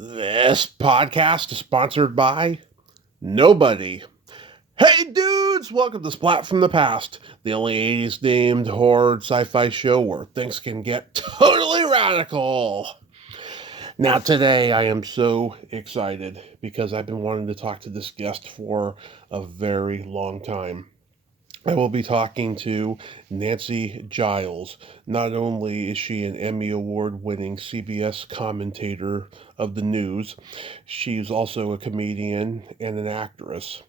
This podcast is sponsored by nobody. Hey dudes, welcome to Splat from the Past, the only 80s themed horror sci-fi show where things can get totally radical. Now today I am so excited because I've been wanting to talk to this guest for a very long time. I will be talking to Nancy Giles. Not only is she an Emmy Award winning CBS commentator of the news, she's also a comedian and an actress.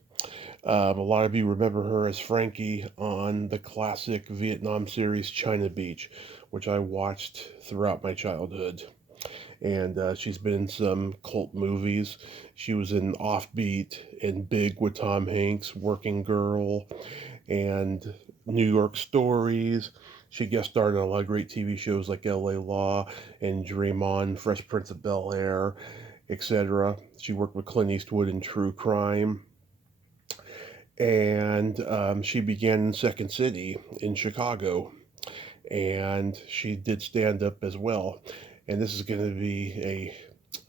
A lot of you remember her as Frankie on the classic Vietnam series China Beach, which I watched throughout my childhood. And she's been in some cult movies. She was in Offbeat and Big with Tom Hanks, Working Girl, and New York Stories. She guest starred on a lot of great TV shows like LA Law and Dream On, Fresh Prince of Bel-Air, etc. She worked with Clint Eastwood in True Crime. And she began in Second City in Chicago. And she did stand up as well. And this is going to be a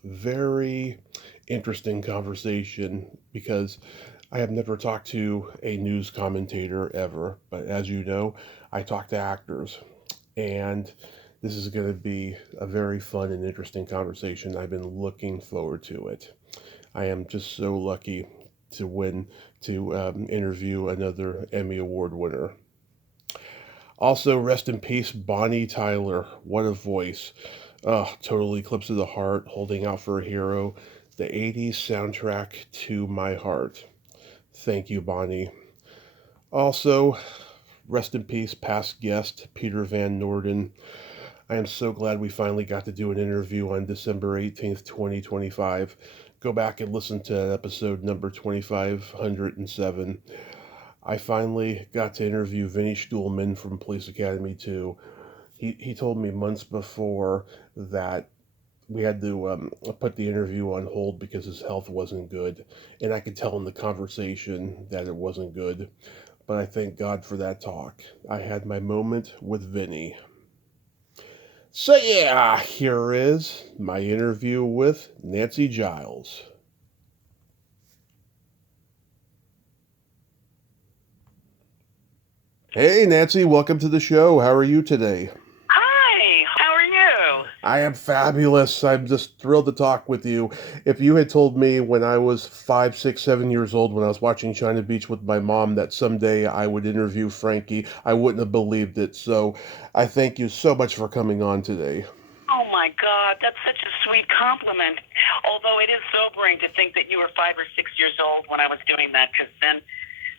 very interesting conversation because I have never talked to a news commentator ever, but as you know, I talk to actors. And this is going to be a very fun and interesting conversation. I've been looking forward to it. I am just so lucky to interview another Emmy Award winner. Also, rest in peace, Bonnie Tyler. What a voice. Totally Eclipse of the Heart, Holding Out for a Hero, the 80s soundtrack to my heart. Thank you, Bonnie. Also, rest in peace, past guest, Peter Van Norden. I am so glad we finally got to do an interview on December 18th, 2025. Go back and listen to episode number 2507. I finally got to interview Vinny Stuhlman from Police Academy 2. He told me months before that we had to put the interview on hold because his health wasn't good. And I could tell in the conversation that it wasn't good. But I thank God for that talk. I had my moment with Vinny. So yeah, here is my interview with Nancy Giles. Hey Nancy, welcome to the show. How are you today? Hi, how are you? I am fabulous. I'm just thrilled to talk with you. If you had told me when I was 5, 6, 7 years old, when I was watching China Beach with my mom, that someday I would interview Frankie, I wouldn't have believed it. So I thank you so much for coming on today. Oh my God, that's such a sweet compliment. Although it is sobering to think that you were 5 or 6 years old when I was doing that, because then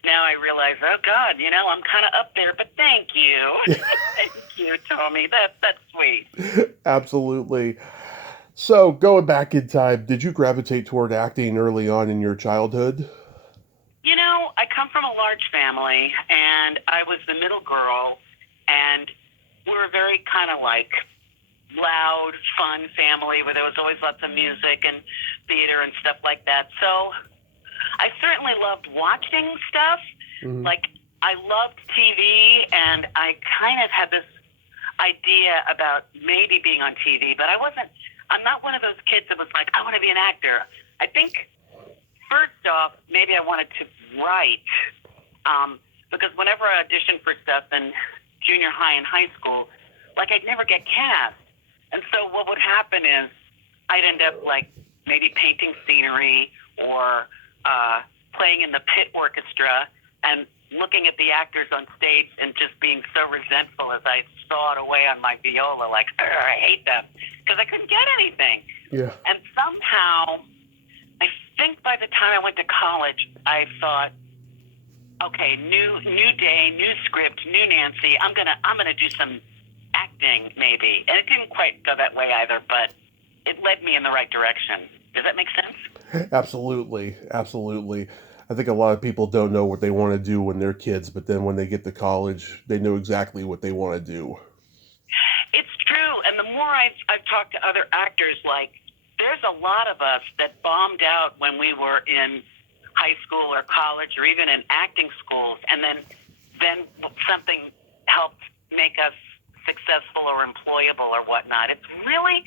now I realize, oh God, I'm kind of up there. But thank you, thank you, Tommy. That's sweet. Absolutely. So, going back in time, did you gravitate toward acting early on in your childhood? I come from a large family, and I was the middle girl, and we were very kind of like loud, fun family where there was always lots of music and theater and stuff like that. So I certainly loved watching stuff. Mm-hmm. Like, I loved TV, and I kind of had this idea about maybe being on TV, but I'm not one of those kids that was like, I want to be an actor. I think, first off, maybe I wanted to write, because whenever I auditioned for stuff in junior high and high school, like, I'd never get cast. And so what would happen is I'd end up like maybe painting scenery or playing in the pit orchestra and looking at the actors on stage and just being so resentful as I sawed away on my viola, like, I hate them, because I couldn't get anything. Yeah. And somehow, I think by the time I went to college, I thought, okay, new day, new script, new Nancy. I'm gonna do some acting, maybe. And it didn't quite go that way either, but it led me in the right direction. Does that make sense? Absolutely. Absolutely. I think a lot of people don't know what they want to do when they're kids, but then when they get to college, they know exactly what they want to do. It's true. And the more I've talked to other actors, like, there's a lot of us that bombed out when we were in high school or college or even in acting schools, and then something helped make us successful or employable or whatnot. It's really,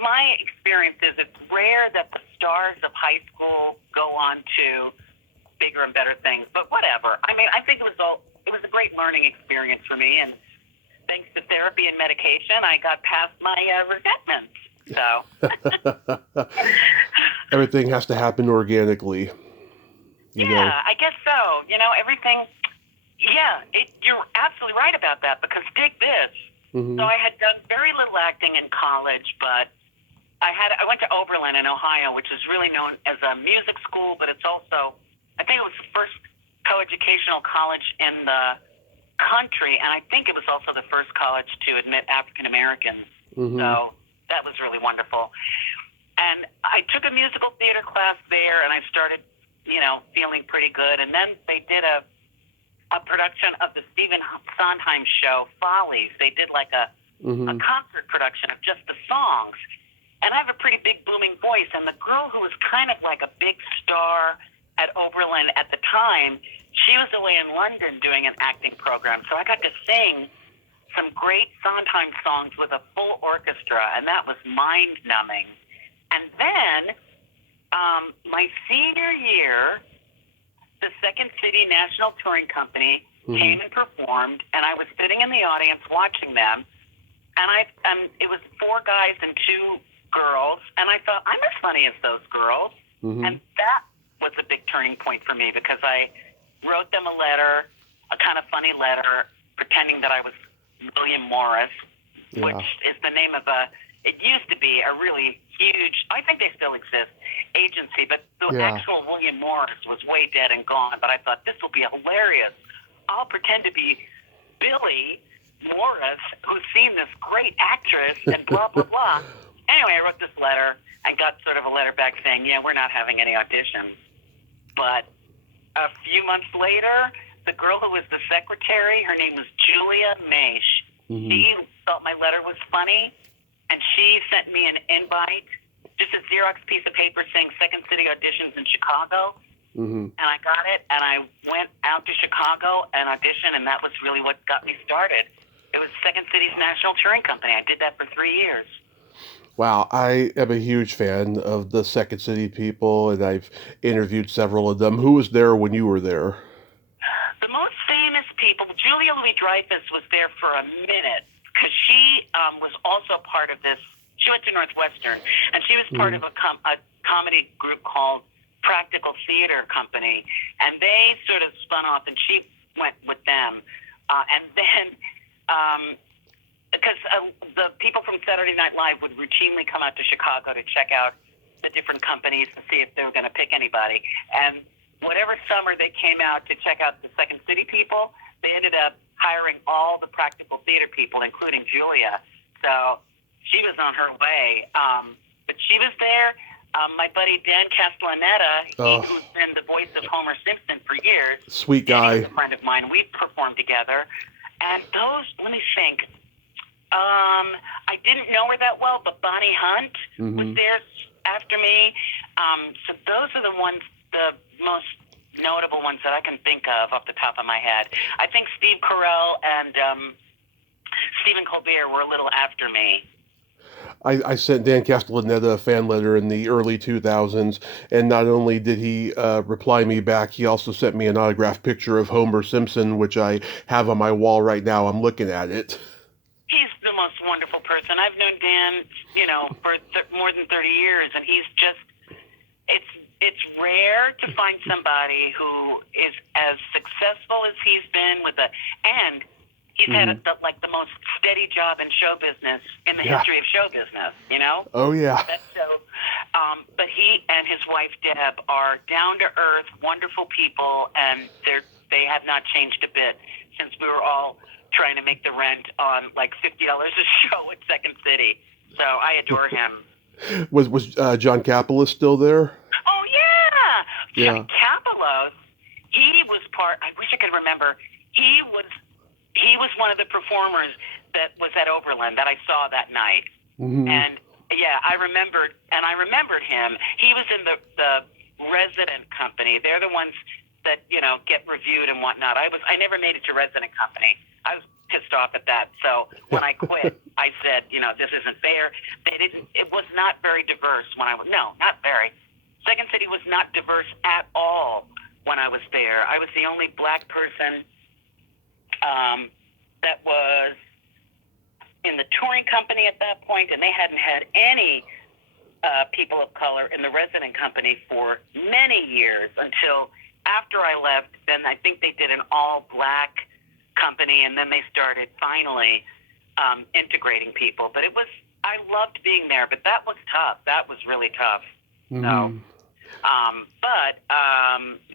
my experience is it's rare that the stars of high school go on to bigger and better things. But whatever. I mean, I think it was a great learning experience for me, and thanks to therapy and medication, I got past my resentments. So Everything has to happen organically. Yeah, I guess so. Everything. Yeah, you're absolutely right about that, because dig this. Mm-hmm. So I had done very little acting in college, but I went to Oberlin in Ohio, which is really known as a music school, but it's also, I think it was the first coeducational college in the country, and I think it was also the first college to admit African Americans. Mm-hmm. So that was really wonderful. And I took a musical theater class there, and I started, feeling pretty good. And then they did a production of the Stephen Sondheim show, Follies. They did like a concert production of just the songs. And I have a pretty big booming voice, and the girl who was kind of like a big star at Oberlin at the time, she was away in London doing an acting program. So I got to sing some great Sondheim songs with a full orchestra, and that was mind-numbing. And then my senior year, the Second City National Touring Company came and performed, and I was sitting in the audience watching them, and it was 4 guys and 2 girls, and I thought, I'm as funny as those girls. And that was a big turning point for me, because I wrote them a letter, a kind of funny letter, pretending that I was William Morris, which is the name of it used to be a really huge, I think they still exist, agency, but the actual William Morris was way dead and gone. But I thought, this will be hilarious. I'll pretend to be Billy Morris, who's seen this great actress, and blah, blah, blah. Anyway, I wrote this letter and got sort of a letter back saying, yeah, we're not having any auditions. But a few months later, the girl who was the secretary, her name was Julia Maish. She thought my letter was funny, and she sent me an invite, just a Xerox piece of paper saying Second City auditions in Chicago. And I got it, and I went out to Chicago and auditioned, and that was really what got me started. It was Second City's National Touring Company. I did that for 3 years. Wow, I am a huge fan of the Second City people, and I've interviewed several of them. Who was there when you were there? The most famous people, Julia Louis-Dreyfus was there for a minute, because she was also part of this. She went to Northwestern, and she was part of a comedy group called Practical Theater Company, and they sort of spun off, and she went with them. And then, because the people from Saturday Night Live would routinely come out to Chicago to check out the different companies to see if they were going to pick anybody. And whatever summer they came out to check out the Second City people, they ended up hiring all the Practical Theater people, including Julia. So she was on her way. But she was there. My buddy Dan Castellaneta, who's been the voice of Homer Simpson for years. Sweet guy. He's a friend of mine. We performed together. And those, let me think. I didn't know her that well, but Bonnie Hunt was there after me. So those are the ones, the most notable ones that I can think of off the top of my head. I think Steve Carell and Stephen Colbert were a little after me. I sent Dan Castellaneta a fan letter in the early 2000s, and not only did he reply me back, he also sent me an autographed picture of Homer Simpson, which I have on my wall right now. I'm looking at it. He's the most wonderful person. I've known Dan, for more than 30 years, and he's just, it's rare to find somebody who is as successful as he's been and he's had the most steady job in show business in the history of show business, Oh, yeah. But he and his wife, Deb, are down-to-earth, wonderful people, and they have not changed a bit since we were all trying to make the rent on like $50 a show at Second City. So I adore him. Was John Capulus still there? Oh, yeah. John Capulus, he was I wish I could remember. He was one of the performers that was at Oberlin that I saw that night. And yeah, I remembered him. He was in the resident company. They're the ones that, get reviewed and whatnot. I never made it to resident company. I was pissed off at that. So when I quit, I said, this isn't fair. It was not very diverse when I was, no, not very. Second City was not diverse at all when I was there. I was the only black person that was in the touring company at that point, and they hadn't had any people of color in the resident company for many years until after I left. Then I think they did an all-black company, and then they started finally integrating people. But I loved being there, but that was tough. That was really tough. Mm-hmm.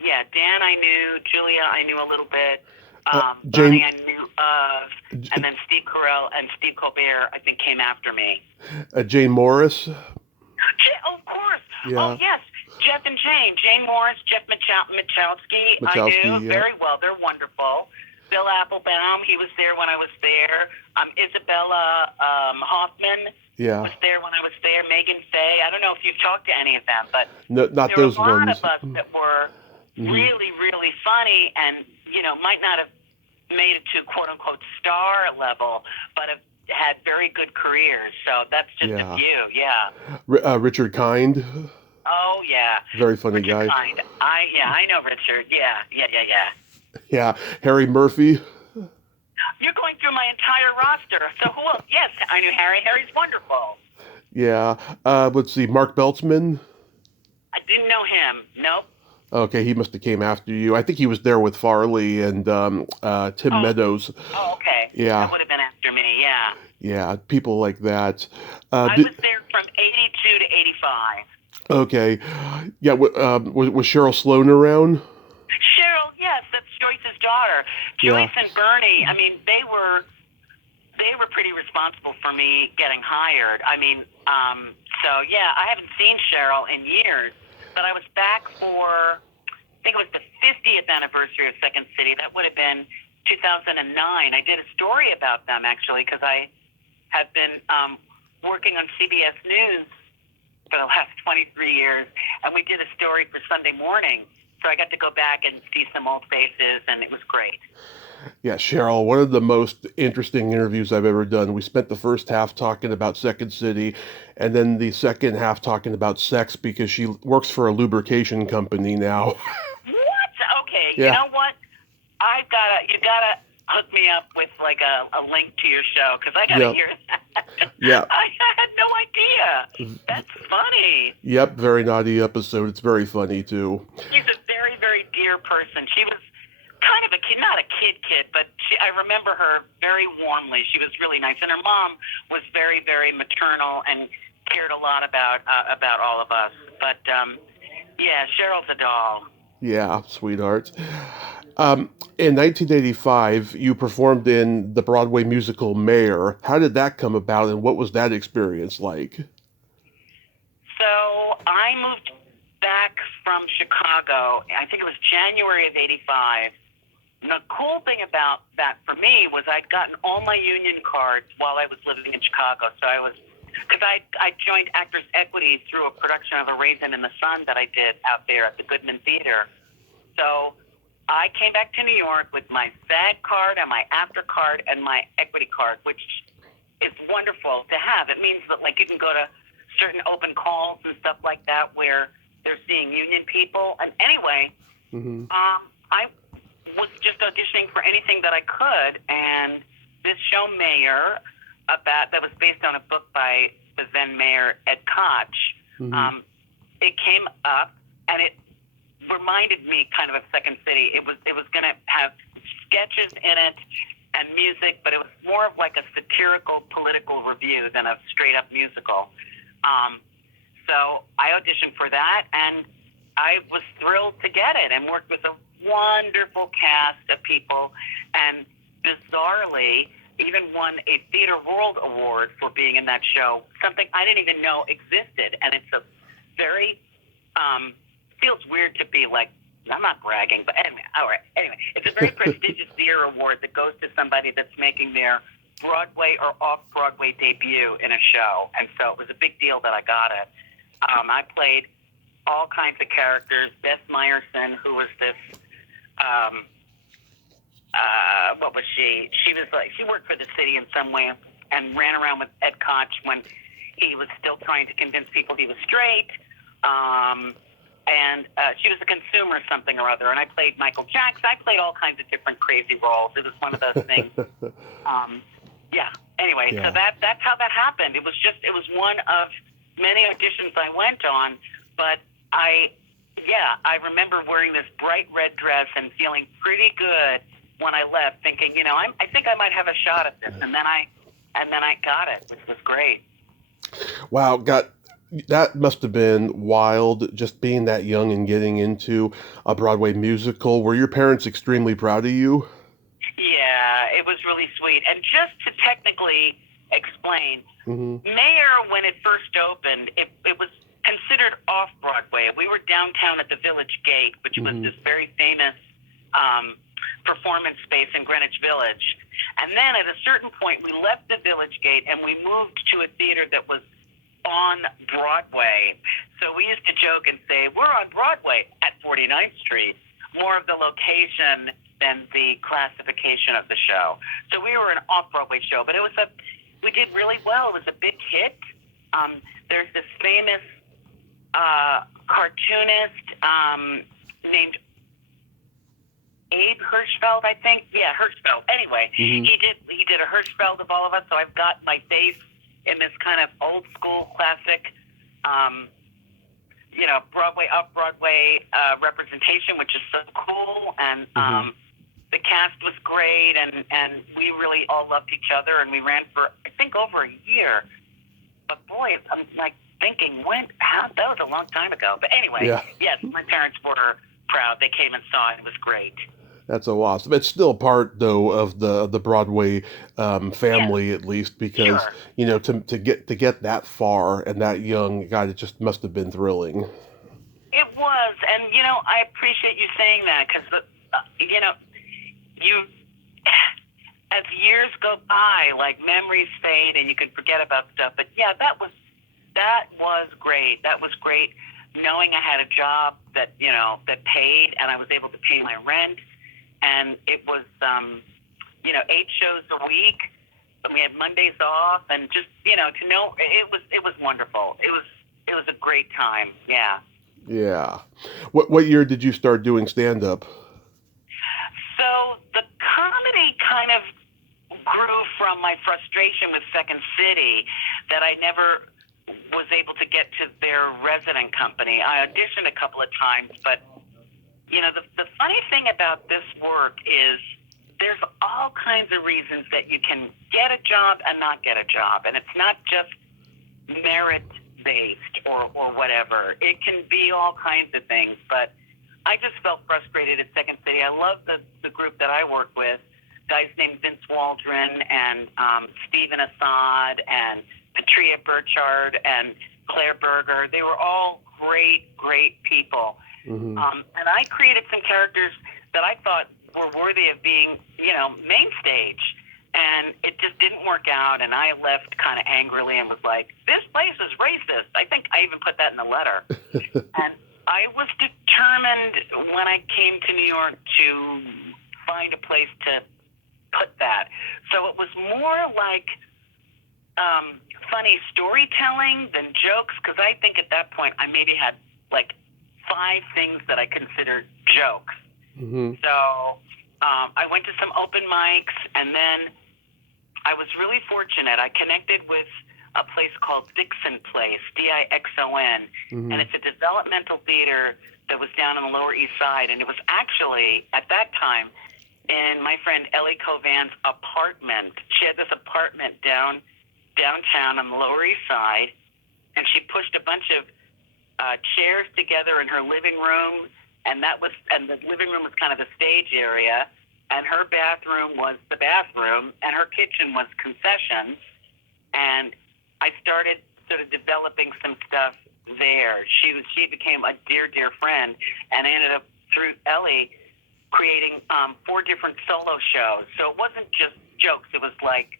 Yeah, Dan I knew, Julia I knew a little bit, Jane, Bonnie I knew of, and then Steve Carell and Steve Colbert I think came after me. Jane Morris. Of course. Oh, Yeah. yes. Jeff and Jane Morris, Jeff Michalski, I knew very well. They're wonderful. Bill Applebaum, he was there when I was there. Isabella Hoffman was there when I was there. Megan Faye. I don't know if you've talked to any of them, but not there those were a lot ones. of us that were really, really funny and, might not have made it to quote-unquote star level, but have had very good careers. So that's just a few, yeah. Richard Kind. Oh, yeah. Very funny Richard guy. Kind. I know Richard. Yeah. Yeah. Harry Murphy. You're going through my entire roster. So who else? Yes, I knew Harry. Harry's wonderful. Yeah. Let's see. Mark Beltzman. I didn't know him. Nope. Okay, he must have came after you. I think he was there with Farley and Tim Meadows. Oh, okay. Yeah. That would have been after me, yeah. Yeah, people like that. I was there from 82 to 85. Okay. Yeah, was Cheryl Sloan around? Cheryl, yes, that's Joyce's daughter. Joyce and Bernie, I mean, they were pretty responsible for me getting hired. I mean, so yeah, I haven't seen Cheryl in years, but I was back for, I think it was the 50th anniversary of Second City. That would have been 2009. I did a story about them, actually, because I have been working on CBS News for the last 23 years, and we did a story for Sunday Morning. So I got to go back and see some old faces, and it was great. Yeah, Cheryl, one of the most interesting interviews I've ever done. We spent the first half talking about Second City, and then the second half talking about sex because she works for a lubrication company now. What? Okay, Yeah. You know what? You gotta hook me up with like a link to your show because I gotta hear that. Yeah. I had no idea. That's funny. Yep, very naughty episode. It's very funny too. She's a very, very dear person. She was kind of a kid, not a kid, but I remember her very warmly. She was really nice, and her mom was very, very maternal and cared a lot about all of us. But yeah, Cheryl's a doll. Yeah, sweetheart. In 1985, you performed in the Broadway musical Mayor. How did that come about, and what was that experience like? So I moved back from Chicago. I think it was January of '85. The cool thing about that for me was I'd gotten all my union cards while I was living in Chicago. So because I joined Actors Equity through a production of A Raisin in the Sun that I did out there at the Goodman Theater. So I came back to New York with my SAG card and my AFTRA card and my equity card, which is wonderful to have. It means that like you can go to certain open calls and stuff like that where they're seeing union people. And anyway, I was just auditioning for anything that I could, and this show Mayor that was based on a book by the then mayor Ed Koch. It came up, and it reminded me kind of Second City. It was going to have sketches in it and music, but it was more of like a satirical political review than a straight up musical. So I auditioned for that, and I was thrilled to get it and worked with a wonderful cast of people, and bizarrely even won a Theater World Award for being in that show, something I didn't even know existed. And it's a very, feels weird to be like, I'm not bragging, but anyway, all right. Anyway, it's a very prestigious theater award that goes to somebody that's making their Broadway or off-Broadway debut in a show. And so it was a big deal that I got it. I played all kinds of characters. Beth Meyerson, who was this what was she? She was like, she worked for the city in some way and ran around with Ed Koch when he was still trying to convince people he was straight. And she was a consumer something or other. And I played Michael Jackson. I played all kinds of different crazy roles. It was one of those things. Yeah. Anyway, Yeah. so that's how that happened. It was one of many auditions I went on, but I remember wearing this bright red dress and feeling pretty good when I left, thinking, I think I might have a shot at this, and then I got it, which was great. Wow, that must have been wild, just being that young and getting into a Broadway musical. Were your parents extremely proud of you? Yeah, it was really sweet. And just to technically explain, Mm-hmm. Mayor, when it first opened, it was considered off Broadway. We were downtown at the Village Gate, which was this very famous performance space in Greenwich Village. And then at a certain point, we left the Village Gate and we moved to a theater that was on Broadway. So we used to joke and say, we're on Broadway at 49th Street, more of the location than the classification of the show. So we were an off-Broadway show, but we did really well. It was a big hit. There's this famous cartoonist named Abe Hirschfeld, I think. Yeah, Hirschfeld. Anyway, he did a Hirschfeld of all of us, so I've got my face in this kind of old school classic, Broadway, off-Broadway representation, which is so cool. And the cast was great, and we really all loved each other, and we ran for, I think, over a year. But boy, I'm like thinking, that was a long time ago. But anyway, yes, my parents were proud. They came and saw it. It was great. That's so awesome. It's still part, though, of the Broadway family, at least, because to get that far and that young, God, it just must have been thrilling. It was, and I appreciate you saying that because as years go by, like memories fade and you can forget about stuff. But yeah, that was great. That was great, knowing I had a job that that paid, and I was able to pay my rent. And it was, 8 shows a week, and we had Mondays off, and just, to know, it was wonderful. It was a great time. Yeah. Yeah. What year did you start doing stand-up? So the comedy kind of grew from my frustration with Second City that I never was able to get to their resident company. I auditioned a couple of times, but the funny thing about this work is there's all kinds of reasons that you can get a job and not get a job. And it's not just merit-based or whatever. It can be all kinds of things. But I just felt frustrated at Second City. I love the group that I work with, guys named Vince Waldron and Stephen Assad and Patria Burchard and Claire Berger. They were all great, great people. And I created some characters that I thought were worthy of being, main stage. And it just didn't work out. And I left kind of angrily and was like, this place is racist. I think I even put that in the letter. And I was determined when I came to New York to find a place to put that. So it was more like funny storytelling than jokes, because I think at that point I maybe had like 5 things that I considered jokes. So I went to some open mics, and then I was really fortunate. I connected with a place called Dixon Place, Dixon, and it's a developmental theater that was down on the Lower East Side, and it was actually, at that time, in my friend Ellie Covan's apartment. She had this apartment downtown on the Lower East Side, and she pushed a bunch of chairs together in her living room, and the living room was kind of the stage area, and her bathroom was the bathroom, and her kitchen was concessions. And I started sort of developing some stuff there. She became a dear, dear friend, and I ended up, through Ellie, creating 4 different solo shows. So it wasn't just jokes. It was like,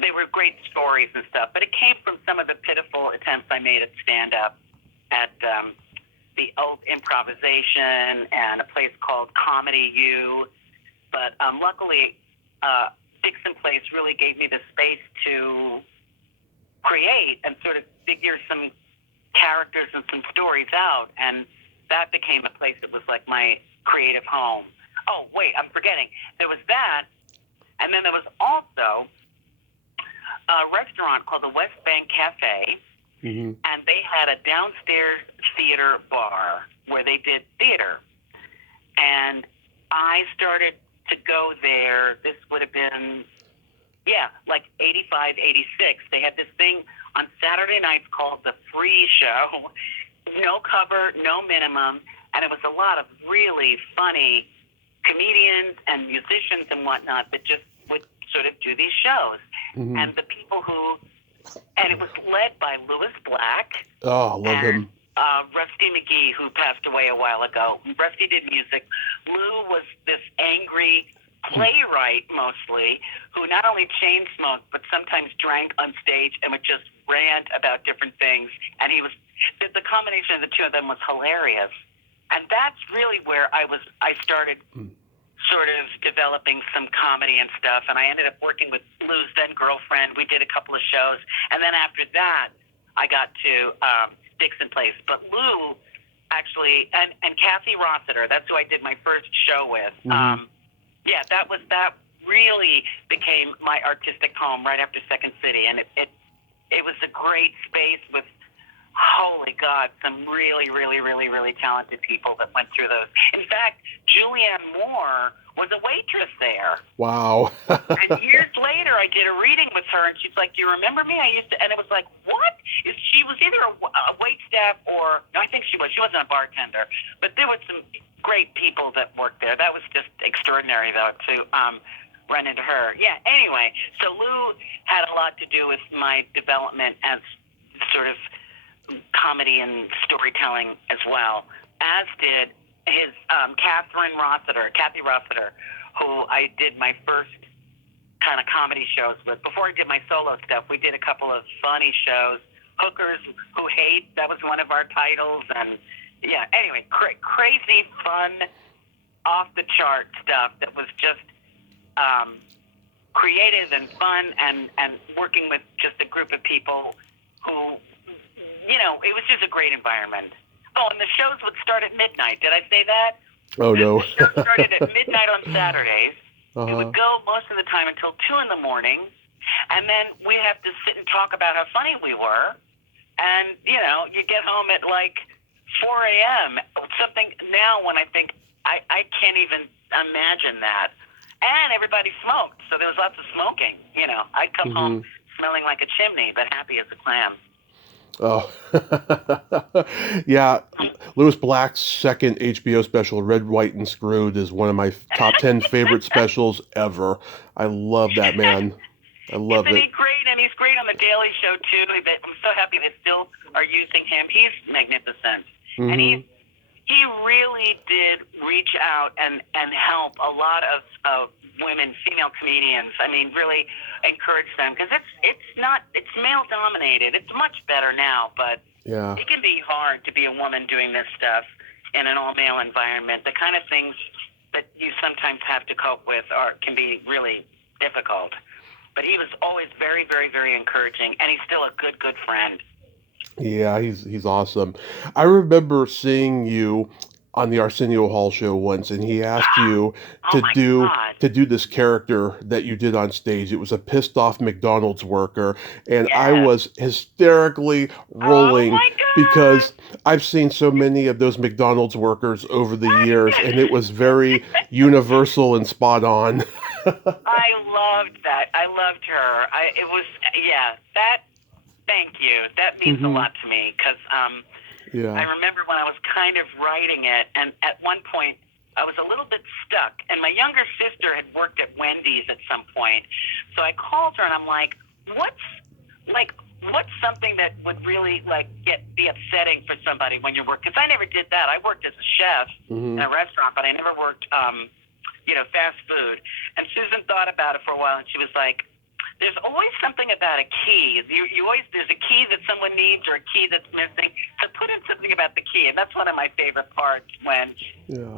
they were great stories and stuff, but it came from some of the pitiful attempts I made at stand-up at the old Improvisation and a place called Comedy U. But luckily, Dixon Place really gave me the space to create and sort of figure some characters and some stories out, and that became a place that was like my creative home. Oh, wait, I'm forgetting. There was that, and then there was also a restaurant called the West Bank Cafe, and they had a downstairs theater bar where they did theater. And I started to go there. This would have been, like 85, 86. They had this thing on Saturday nights called the Free Show. No cover, no minimum. And it was a lot of really funny comedians and musicians and whatnot that just would sort of do these shows. And the people and it was led by Louis Black. Oh, love him. Rusty McGee, who passed away a while ago. Rusty did music. Lou was this angry playwright, mostly, who not only chain smoked, but sometimes drank on stage and would just rant about different things. And the combination of the two of them was hilarious. And that's really where I started sort of developing some comedy and stuff. And I ended up working with Lou's then girlfriend. We did a couple of shows. And then after that, I got to Dixon Place. But Lou actually, and Kathy Rossiter, that's who I did my first show with. That really became my artistic home right after Second City. And it was a great space with, holy God, some really, really, really, really talented people that went through those. In fact, Julianne Moore was a waitress there. Wow. And years later, I did a reading with her, and she's like, "Do you remember me? I used to," and it was like, what? She was either a wait staff or, no, I think she wasn't a bartender, but there was some great people that worked there. That was just extraordinary, though, to run into her. Yeah, anyway, so Lou had a lot to do with my development as sort of comedy and storytelling as well, as did his Kathy Rossiter, who I did my first kind of comedy shows with. Before I did my solo stuff, we did a couple of funny shows. Hookers Who Hate, that was one of our titles. And anyway, crazy, fun, off-the-chart stuff that was just creative and fun, and working with just a group of people who, it was just a great environment. Oh, and the shows would start at midnight. Did I say that? Oh, no. The show started at midnight on Saturdays. We would go most of the time until 2 in the morning, and then we'd have to sit and talk about how funny we were. And, you get home at like 4 a.m. Something now when I think, I can't even imagine that. And everybody smoked, so there was lots of smoking. I'd come home smelling like a chimney, but happy as a clam. Oh, yeah. Louis Black's second HBO special, Red, White, and Screwed, is one of my top 10 favorite specials ever. I love that man. I love it. Isn't he great? And he's great on The Daily Show, too. I'm so happy they still are using him. He's magnificent. And he really did reach out and help a lot of women, female comedians. I mean, really encourage them, because it's male dominated. It's much better now, but it can be hard to be a woman doing this stuff in an all male environment. The kind of things that you sometimes have to cope with can be really difficult. But he was always very, very, very encouraging, and he's still a good friend. Yeah, he's awesome. I remember seeing you on the Arsenio Hall show once, and he asked you to do this character that you did on stage. It was a pissed off McDonald's worker, and I was hysterically rolling because I've seen so many of those McDonald's workers over the years, and it was very universal and spot on. I loved that. I loved her. Thank you. That means a lot to me, because I remember when I was kind of writing it, and at one point I was a little bit stuck, and my younger sister had worked at Wendy's at some point. So I called her and I'm like, what's something that would really be upsetting for somebody when you're working? Because I never did that. I worked as a chef in a restaurant, but I never worked fast food. And Susan thought about it for a while, and she was like, there's always something about a key. There's a key that someone needs or a key that's missing. So put in something about the key, and that's one of my favorite parts when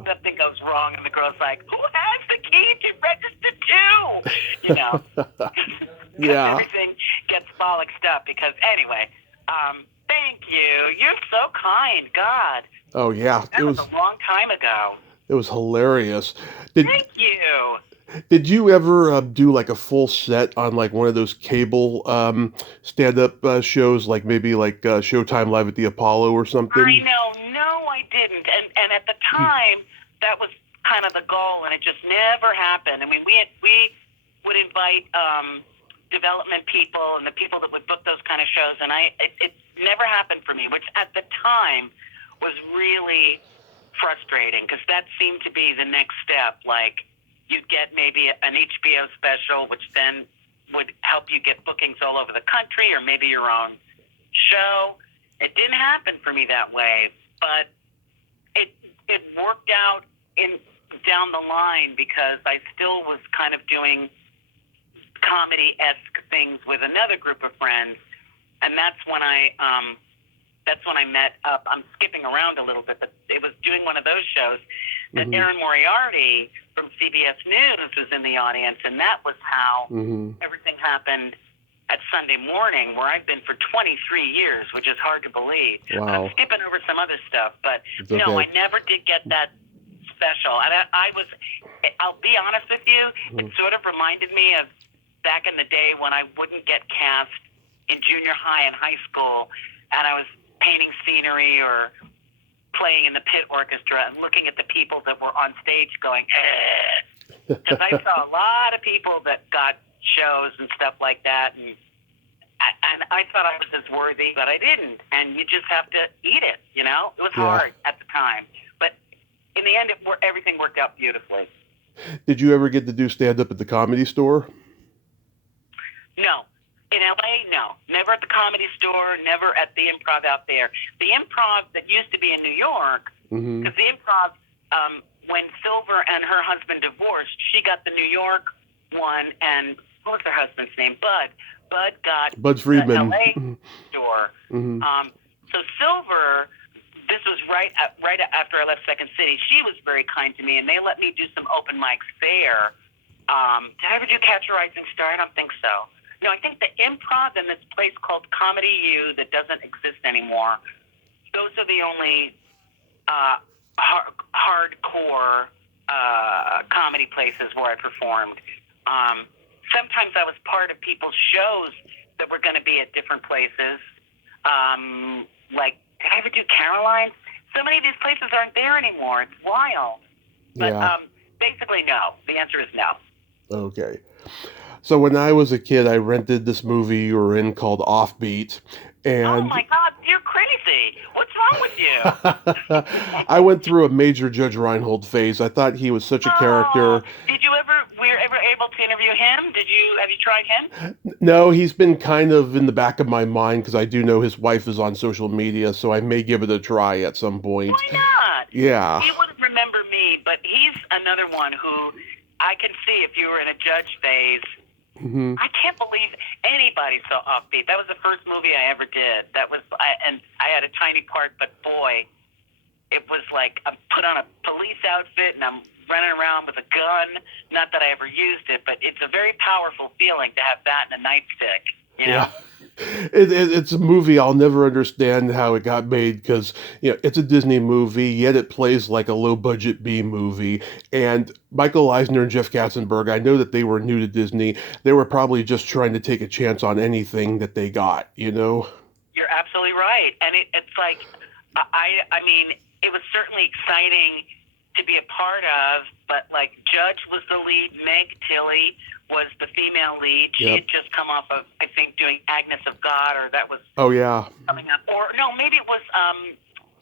something goes wrong and the girl's like, "Who has the key to register to?" You know, because everything gets bollocksed up. Because anyway, thank you. You're so kind. God. Oh yeah, That was a long time ago. It was hilarious. Thank you. Did you ever do like a full set on like one of those cable stand-up shows, like maybe like Showtime Live at the Apollo or something? I know. No, I didn't. And at the time, that was kind of the goal, and it just never happened. I mean, we would invite development people and the people that would book those kind of shows, and it never happened for me, which at the time was really frustrating because that seemed to be the next step. Like, you'd get maybe an HBO special, which then would help you get bookings all over the country, or maybe your own show. It didn't happen for me that way, but it worked out down the line because I still was kind of doing comedy-esque things with another group of friends, and that's when I met up. I'm skipping around a little bit, but it was doing one of those shows. And Erin Moriarty from CBS News was in the audience, and that was how everything happened at Sunday Morning, where I've been for 23 years, which is hard to believe. Wow. But I'm skipping over some other stuff, but okay. No, I never did get that special. And I'll be honest with you, it sort of reminded me of back in the day when I wouldn't get cast in junior high and high school, and I was painting scenery or playing in the pit orchestra and looking at the people that were on stage going, because I saw a lot of people that got shows and stuff like that, and I thought I was as worthy, but I didn't. And you just have to eat it, you know? It was hard at the time, but in the end, everything worked out beautifully. Did you ever get to do stand-up at the Comedy Store? No. In LA, no. Never at the Comedy Store, never at the Improv out there. The Improv that used to be in New York, because the Improv, when Silver and her husband divorced, she got the New York one, and what was her husband's name? Bud. Bud got Bud Friedman. the LA store. So Silver, this was right after I left Second City. She was very kind to me, and they let me do some open mics there. Did I ever do Catch a Rising Star? I don't think so. No, I think the Improv and this place called Comedy U that doesn't exist anymore, those are the only hardcore comedy places where I performed. Sometimes I was part of people's shows that were going to be at different places. Like, did I ever do Caroline's? So many of these places aren't there anymore. It's wild. But basically, no. The answer is no. Okay. So when I was a kid, I rented this movie you were in called Offbeat. And oh my God, you're crazy. What's wrong with you? I went through a major Judge Reinhold phase. I thought he was such a character. Were you ever able to interview him? Have you tried him? No, he's been kind of in the back of my mind because I do know his wife is on social media, so I may give it a try at some point. Why not? Yeah. He wouldn't remember me, but he's another one who I can see if you were in a Judge phase. I can't believe anybody saw Offbeat. That was the first movie I ever did. And I had a tiny part, but boy, it was like I'm put on a police outfit and I'm running around with a gun. Not that I ever used it, but it's a very powerful feeling to have that in a nightstick. You know? It's a movie I'll never understand how it got made because it's a Disney movie, yet it plays like a low-budget B movie. And Michael Eisner and Jeff Katzenberg, I know that they were new to Disney. They were probably just trying to take a chance on anything that they got, You're absolutely right. And it's like, I mean, it was certainly exciting to be a part of, but like Judge was the lead, Meg Tilly was the female lead. She had just come off of, I think, doing Agnes of God, or that was coming up. Or no, maybe it was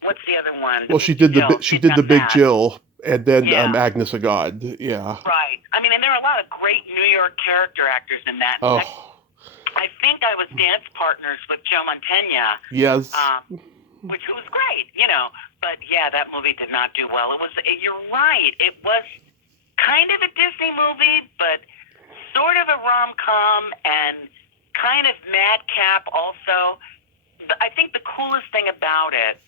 what's the other one? Well, she did the Big Jill, and then Agnes of God. Yeah. Right. I mean, and there are a lot of great New York character actors in that. Oh. I think I was dance partners with Joe Mantegna. Yes. Which was great, But yeah, that movie did not do well. You're right. It was kind of a Disney movie, but sort of a rom-com and kind of madcap also. I think the coolest thing about it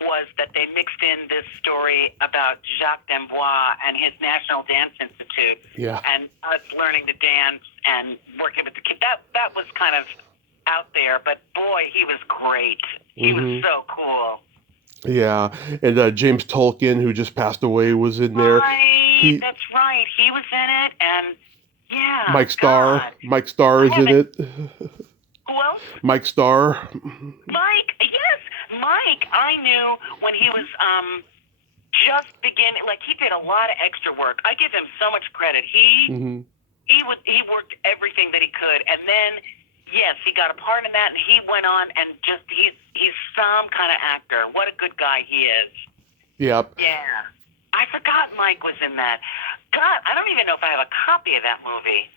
was that they mixed in this story about Jacques D'Amboise and his National Dance Institute, Yeah. and us learning to dance and working with the kids. That was kind of out there, but boy, he was great. He was so cool. Yeah, and James Tolkien, who just passed away, was in there. Right, that's right. He was in it, and yeah, Mike Starr. God. Mike Starr is in it. Who else? Mike Starr. Mike, yes, Mike. I knew when he was just beginning. Like, he did a lot of extra work. I give him so much credit. He worked everything that he could, and then yes, he got a part in that, and he went on and just he's some kind of actor. What a good guy he is. Yep. Yeah, I forgot Mike was in that. God, I don't even know if I have a copy of that movie.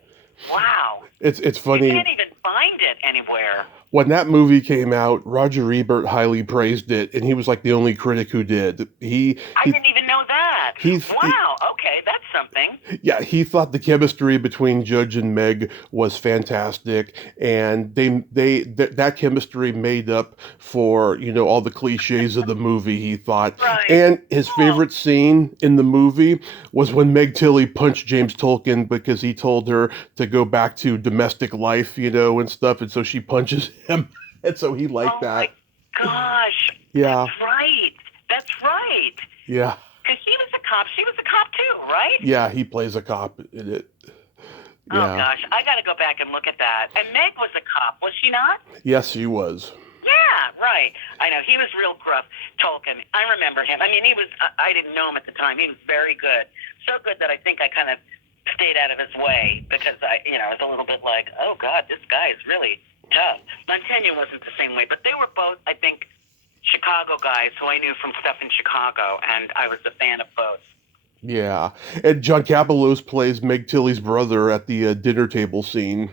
Wow. It's funny. You can't even find it anywhere. When that movie came out, Roger Ebert highly praised it, and he was like the only critic who did. I didn't even know that. Wow. Okay, that's something. Yeah, he thought the chemistry between Judge and Meg was fantastic, and that chemistry made up for all the cliches of the movie. He thought, Right. And his favorite scene in the movie was when Meg Tilly punched James Tolkien because he told her to go back to domestic life, and stuff, and so she punches him, and so he liked that. Oh my gosh! Yeah. That's right. Yeah. Because he was a cop. She was a cop too, right? Yeah, he plays a cop in it. Oh gosh, I got to go back and look at that. And Meg was a cop, was she not? Yes, she was. Yeah, right. I know, he was real gruff. Tolkien, I remember him. I mean, I didn't know him at the time. He was very good. So good that I think I kind of stayed out of his way because I was a little bit like, oh God, this guy is really tough. Montaigne wasn't the same way, but they were both, I think, Chicago guys who I knew from stuff in Chicago, and I was a fan of both. Yeah, and John Kapelos plays Meg Tilly's brother at the dinner table scene.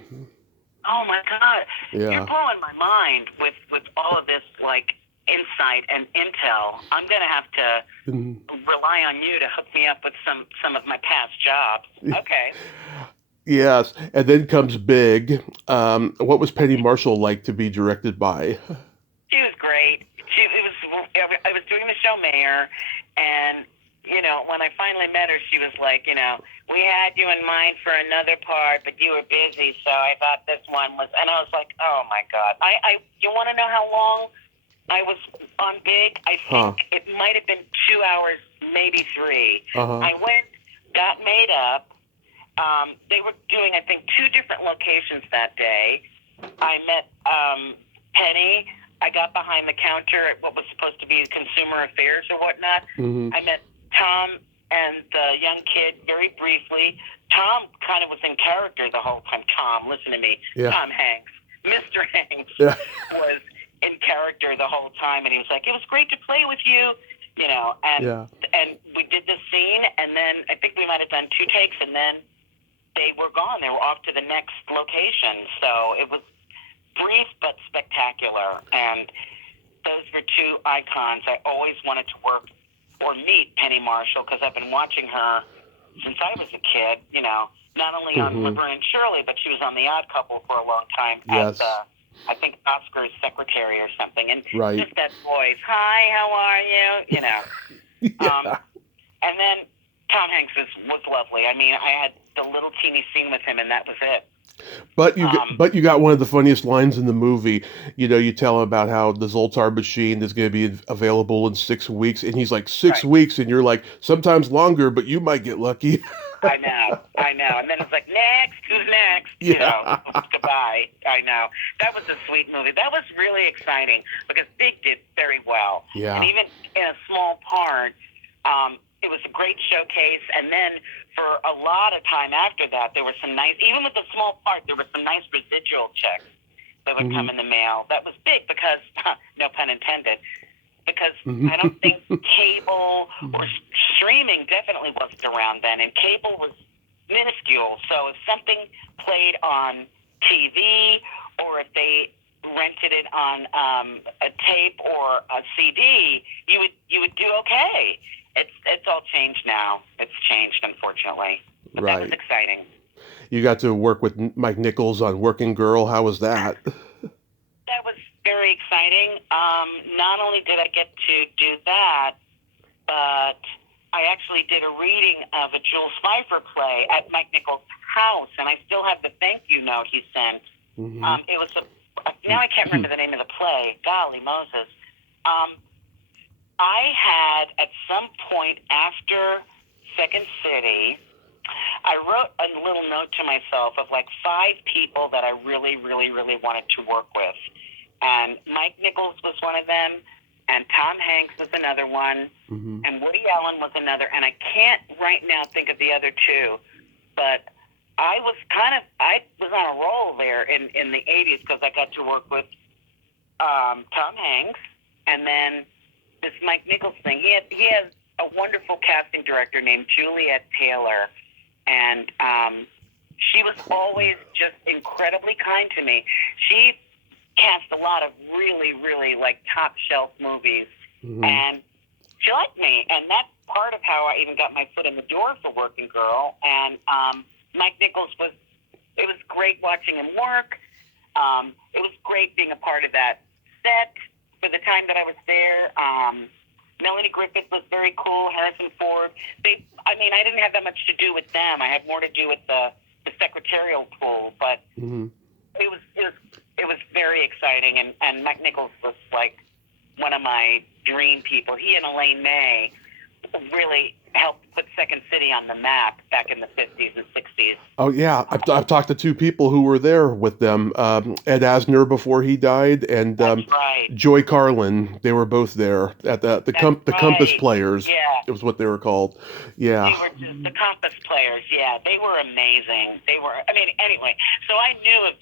Oh my God! Yeah. You're blowing my mind with all of this like insight and intel. I'm gonna have to rely on you to hook me up with some of my past jobs. Okay. Yes, and then comes Big. What was Penny Marshall like to be directed by? She was great. I was doing the show Mayor, and when I finally met her, she was like, we had you in mind for another part, but you were busy, so I thought this one was, and I was like, oh my God. You want to know how long I was on Big? I think it might have been 2 hours, maybe 3. I went, got made up. They were doing, I think, 2 different locations that day. I met Penny. I got behind the counter at what was supposed to be consumer affairs or whatnot. I met Tom and the young kid very briefly. Tom kind of was in character the whole time. Tom, listen to me. Yeah. Tom Hanks. Mr. Hanks was in character the whole time, and he was like, it was great to play with you, and we did this scene, and then I think we might have done 2 takes, and then they were gone. They were off to the next location. So it was brief but spectacular, and those were 2 icons. I always wanted to work or meet Penny Marshall because I've been watching her since I was a kid, not only on Laverne and Shirley, but she was on The Odd Couple for a long time as, I think, Oscar's secretary or something. And just that voice, hi, how are you? And then Tom Hanks was lovely. I mean, I had the little teeny scene with him, and that was it. But you got one of the funniest lines in the movie. You tell him about how the Zoltar machine is going to be available in 6 weeks, and he's like, 6 weeks, and you're like, sometimes longer, but you might get lucky. I know. And then it's like, next, who's next? Goodbye. I know. That was a sweet movie. That was really exciting because Big did very well. Yeah. And even in a small part, it was a great showcase, and then for a lot of time after that, there were some nice, even with the small part, there were some nice residual checks that would come in the mail. That was big because, no pun intended, because I don't think cable or streaming definitely wasn't around then, and cable was minuscule. So if something played on TV or if they rented it on a tape or a CD, you would do okay. It's all changed now. It's changed, unfortunately. But that was exciting. You got to work with Mike Nichols on Working Girl. How was that? That was very exciting. Not only did I get to do that, but I actually did a reading of a Jules Pfeiffer play at Mike Nichols' house, and I still have the thank you note he sent. Mm-hmm. It was now I can't remember the name of the play. Golly Moses. I had at some point after Second City, I wrote a little note to myself of like 5 people that I really, really, really wanted to work with. And Mike Nichols was one of them, and Tom Hanks was another one, and Woody Allen was another, and I can't right now think of the other 2. But I was on a roll there in the 80s because I got to work with Tom Hanks, and then this Mike Nichols thing. He has a wonderful casting director named Juliet Taylor, and she was always just incredibly kind to me. She cast a lot of really, really like top shelf movies, and she liked me, and that's part of how I even got my foot in the door for Working Girl. And Mike Nichols it was great watching him work. It was great being a part of that set for the time that I was there. Melanie Griffith was very cool. Harrison Ford. I didn't have that much to do with them. I had more to do with the secretarial pool, but it was very exciting. And Mike Nichols was like one of my dream people. He and Elaine May really helped put Second City on the map back in the 50s and 60s. Oh yeah, I've talked to 2 people who were there with them. Ed Asner before he died, and right. Joy Carlin. They were both there at the Compass Players. Yeah, it was what they were called. Yeah, they were just the Compass Players. Yeah, they were amazing. They were. Anyway. So I knew of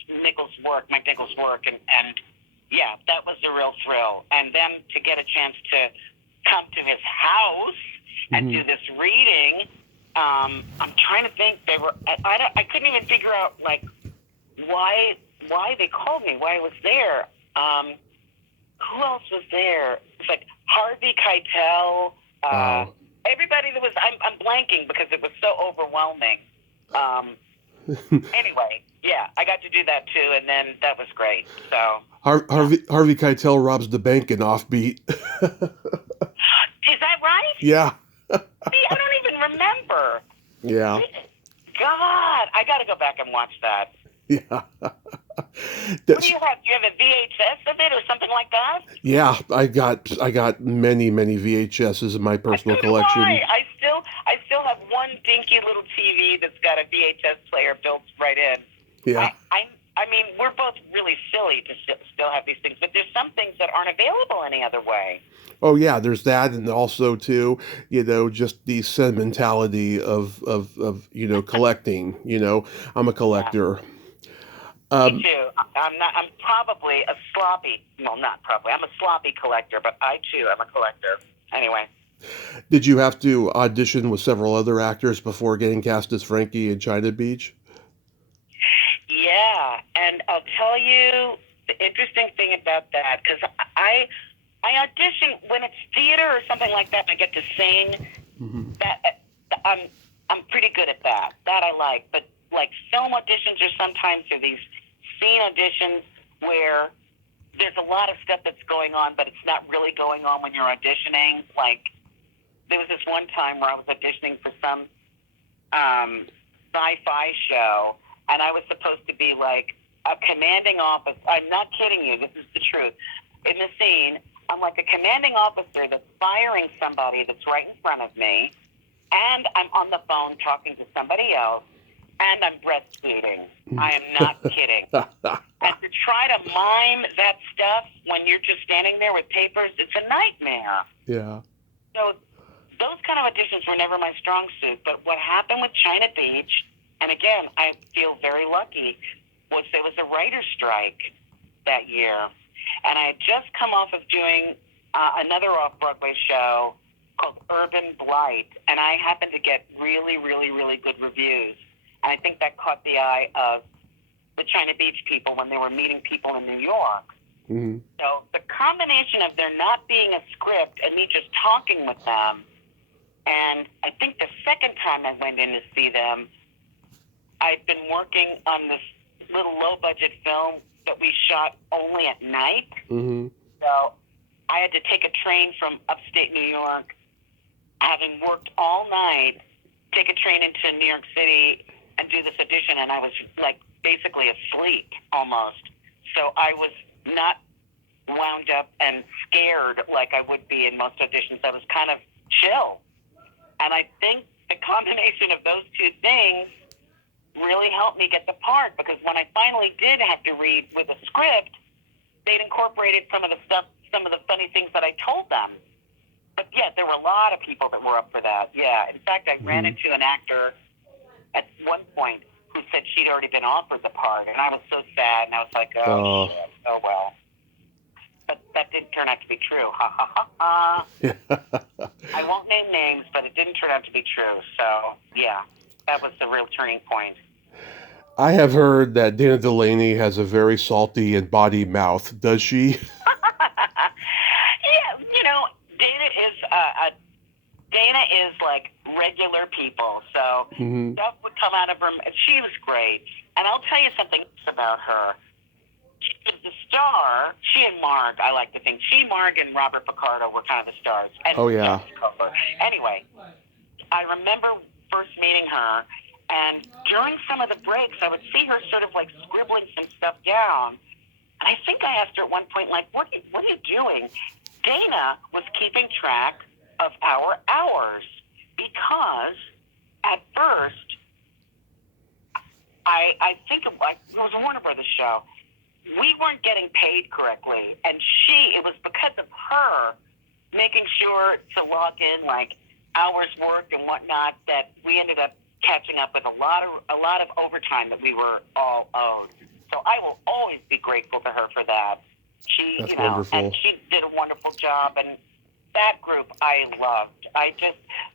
Mike Nichols' work, and yeah, that was a real thrill. And then to get a chance to come to his house and do this reading. I'm trying to think. They were. I couldn't even figure out like why they called me. Why I was there. Who else was there? It's like Harvey Keitel. Wow. Everybody that was. I'm blanking because it was so overwhelming. Anyway, yeah, I got to do that too, and then that was great. So Harvey Keitel robs the bank in Offbeat. Is that right? Yeah. See, I don't even remember. Yeah. God, I got to go back and watch that. Yeah. What do you have? Do you have a VHS of it or something like that? Yeah, I got many VHSs in my personal collection. I still have one dinky little TV that's got a VHS player built right in. Yeah. We're both really silly to still have these things, but there's some things that aren't available any other way. Oh yeah, there's that, and also too, just the sentimentality of collecting. I'm a collector. Me too. I'm probably a sloppy. Well, not probably. I'm a sloppy collector, but I too am a collector. Anyway. Did you have to audition with several other actors before getting cast as Frankie in China Beach? Yeah, and I'll tell you the interesting thing about that, because I audition when it's theater or something like that, and I get to sing. That I'm pretty good at that. That I like. But like film auditions, or sometimes there are these scene auditions where there's a lot of stuff that's going on, but it's not really going on when you're auditioning. Like there was this one time where I was auditioning for some sci-fi show, and I was supposed to be like a commanding officer. I'm not kidding you. This is the truth. In the scene, I'm like a commanding officer that's firing somebody that's right in front of me, and I'm on the phone talking to somebody else, and I'm breastfeeding. I am not kidding. And to try to mime that stuff when you're just standing there with papers, it's a nightmare. Yeah. So those kind of auditions were never my strong suit. But what happened with China Beach, and again, I feel very lucky, was there was a writer's strike that year. And I had just come off of doing another off-Broadway show called Urban Blight, and I happened to get really, really, really good reviews. And I think that caught the eye of the China Beach people when they were meeting people in New York. Mm-hmm. So the combination of there not being a script and me just talking with them, and I think the second time I went in to see them, I'd been working on this little low-budget film but we shot only at night. Mm-hmm. So I had to take a train from upstate New York, having worked all night, take a train into New York City and do this audition, and I was like basically asleep almost. So I was not wound up and scared like I would be in most auditions. I was kind of chill. And I think the combination of those two things really helped me get the part, because when I finally did have to read with a script, they'd incorporated some of the stuff, some of the funny things that I told them. But yeah, there were a lot of people that were up for that. Yeah. In fact, I ran into an actor at one point who said she'd already been offered the part, and I was so sad, and I was like, shit, oh well. But that didn't turn out to be true. Ha ha ha ha. I won't name names, but it didn't turn out to be true. So yeah, that was the real turning point. I have heard that Dana Delaney has a very salty and body mouth. Does she? Yeah, Dana is like regular people, so stuff would come out of her. She was great, and I'll tell you something about her. She was the star. She and Marg, I like to think. Marg, and Robert Picardo were kind of the stars. And oh yeah. Anyway, I remember first meeting her, and during some of the breaks, I would see her sort of like scribbling some stuff down. And I think I asked her at one point, like, what are you doing? Dana was keeping track of our hours, because at first, I think it was a Warner Brothers show. We weren't getting paid correctly, and it was because of her making sure to log in like hours worked and whatnot, that we ended up catching up with a lot of overtime that we were all owed. So I will always be grateful to her for that. That's wonderful. And she did a wonderful job, and that group I loved.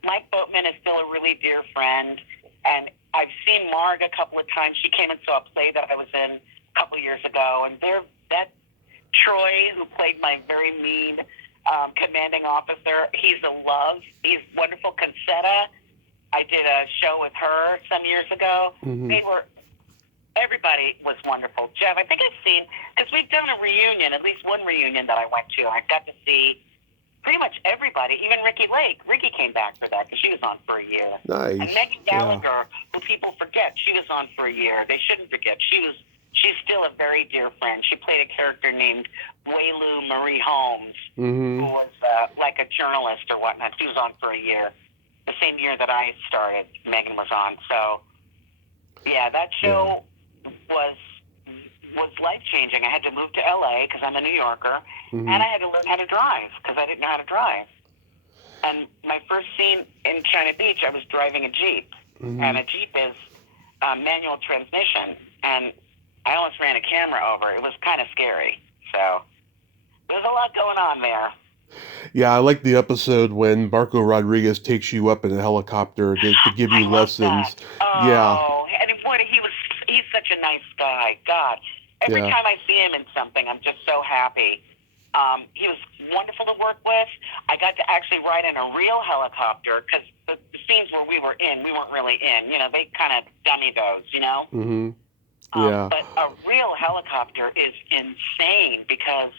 Mike Boatman is still a really dear friend, and I've seen Marg a couple of times. She came and saw a play that I was in a couple of years ago, and that Troy, who played my very mean commanding officer, he's a love. He's wonderful. Concetta, I did a show with her some years ago. Everybody was wonderful. Jeff, I think I've seen, because we've done a reunion, at least one reunion that I went to, and I got to see pretty much everybody, even Ricky Lake. Ricky came back for that because she was on for a year. Nice. And Megan Gallagher, who people forget, she was on for a year. They shouldn't forget. She's still a very dear friend. She played a character named Waylu Marie Holmes, who was like a journalist or whatnot. She was on for a year. The same year that I started, Megan was on. So, yeah, that show was life-changing. I had to move to L.A. because I'm a New Yorker, and I had to learn how to drive because I didn't know how to drive. And my first scene in China Beach, I was driving a Jeep, and a Jeep is manual transmission, and I almost ran a camera over. It was kind of scary. So there's a lot going on there. Yeah, I like the episode when Marco Rodriguez takes you up in a helicopter to give you lessons. Oh, yeah. And boy, he's such a nice guy. God, every time I see him in something, I'm just so happy. He was wonderful to work with. I got to actually ride in a real helicopter, because the scenes where we weren't really in. They kind of dummy those, But a real helicopter is insane, because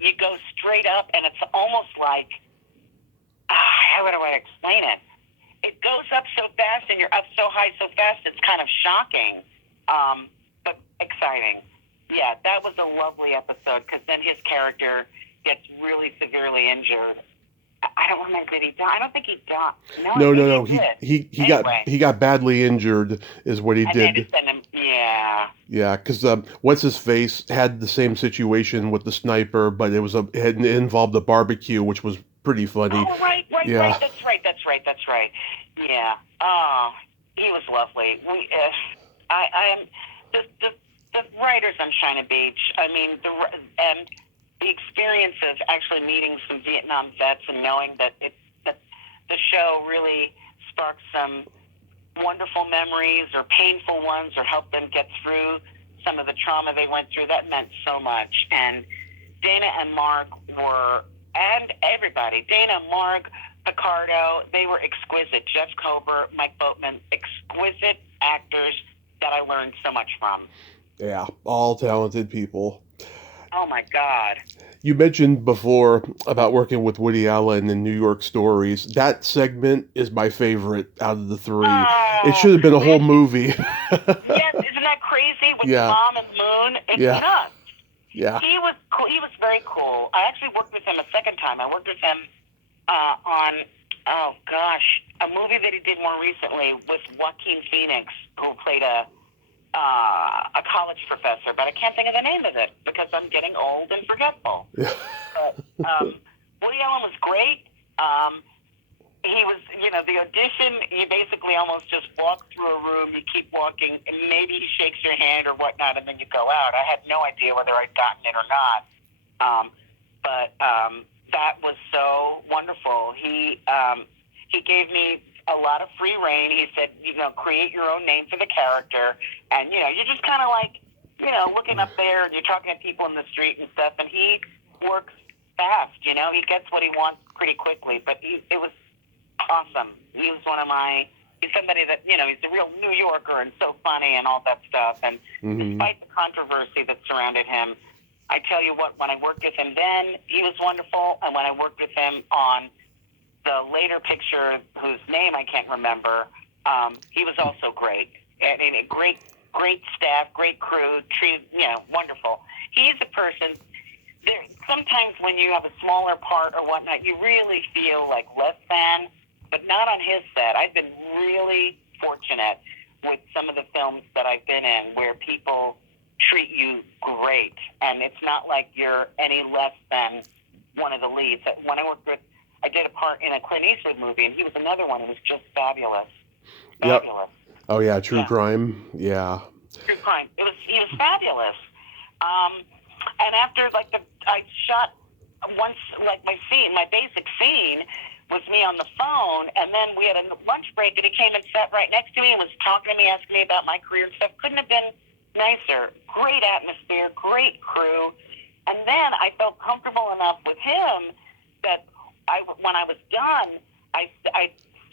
you go straight up, and it's almost like, how would I explain it? It goes up so fast, and you're up so high so fast, it's kind of shocking, but exciting. Yeah, that was a lovely episode, because then his character gets really severely injured. I don't remember, did he die? I don't think he died. No. He got badly injured, is what he did. They had to send him, Yeah, because what's his face had the same situation with the sniper, but it involved a barbecue, which was pretty funny. Oh, right. Yeah. That's right. Yeah. Oh, he was lovely. The writers on China Beach. I mean, the experience of actually meeting some Vietnam vets and knowing that the show really sparked some wonderful memories or painful ones, or helped them get through some of the trauma they went through. That meant so much. And Dana and Mark and everybody, Dana, Mark, Picardo, they were exquisite. Jeff Kober, Mike Boatman, exquisite actors that I learned so much from. Yeah, all talented people. Oh my God. You mentioned before about working with Woody Allen in New York Stories. That segment is my favorite out of the three. It Oh, should have been a we whole actually, movie. yes, isn't that crazy with Yeah, Mom and Moon? It's yeah, nuts. yeah. He was cool. He was very cool. I actually worked with him a second time. I worked with him on, oh gosh, a movie that he did more recently with Joaquin Phoenix, who played a college professor, but I can't think of the name of it because I'm getting old and forgetful. Yeah. But Woody Allen was great. He was, the audition, you basically almost just walk through a room, you keep walking, and maybe he shakes your hand or whatnot, and then you go out. I had no idea whether I'd gotten it or not. But that was so wonderful. He gave me a lot of free reign. He said, create your own name for the character. And, you're just kind of like, looking up there and you're talking to people in the street and stuff. And he works fast, he gets what he wants pretty quickly. But it was awesome. He was he's somebody that, he's a real New Yorker and so funny and all that stuff. And Hmm. despite the controversy that surrounded him, I tell you what, when I worked with him then, he was wonderful. And when I worked with him on the later picture, whose name I can't remember, he was also great. I mean, a great staff, great crew, treated, wonderful. He's a person. Sometimes when you have a smaller part or whatnot, you really feel like less than, but not on his set. I've been really fortunate with some of the films that I've been in where people treat you great, and it's not like you're any less than one of the leads. When I did a part in a Clint Eastwood movie, and he was another one who was just fabulous. Yep. Fabulous. Oh yeah, True Yeah. Crime. Yeah. True Crime. He was fabulous. And after I shot once my basic scene was me on the phone, and then we had a lunch break, and he came and sat right next to me and was talking to me, asking me about my career and stuff. Couldn't have been nicer. Great atmosphere, great crew. And then I felt comfortable enough with him that when I was done, I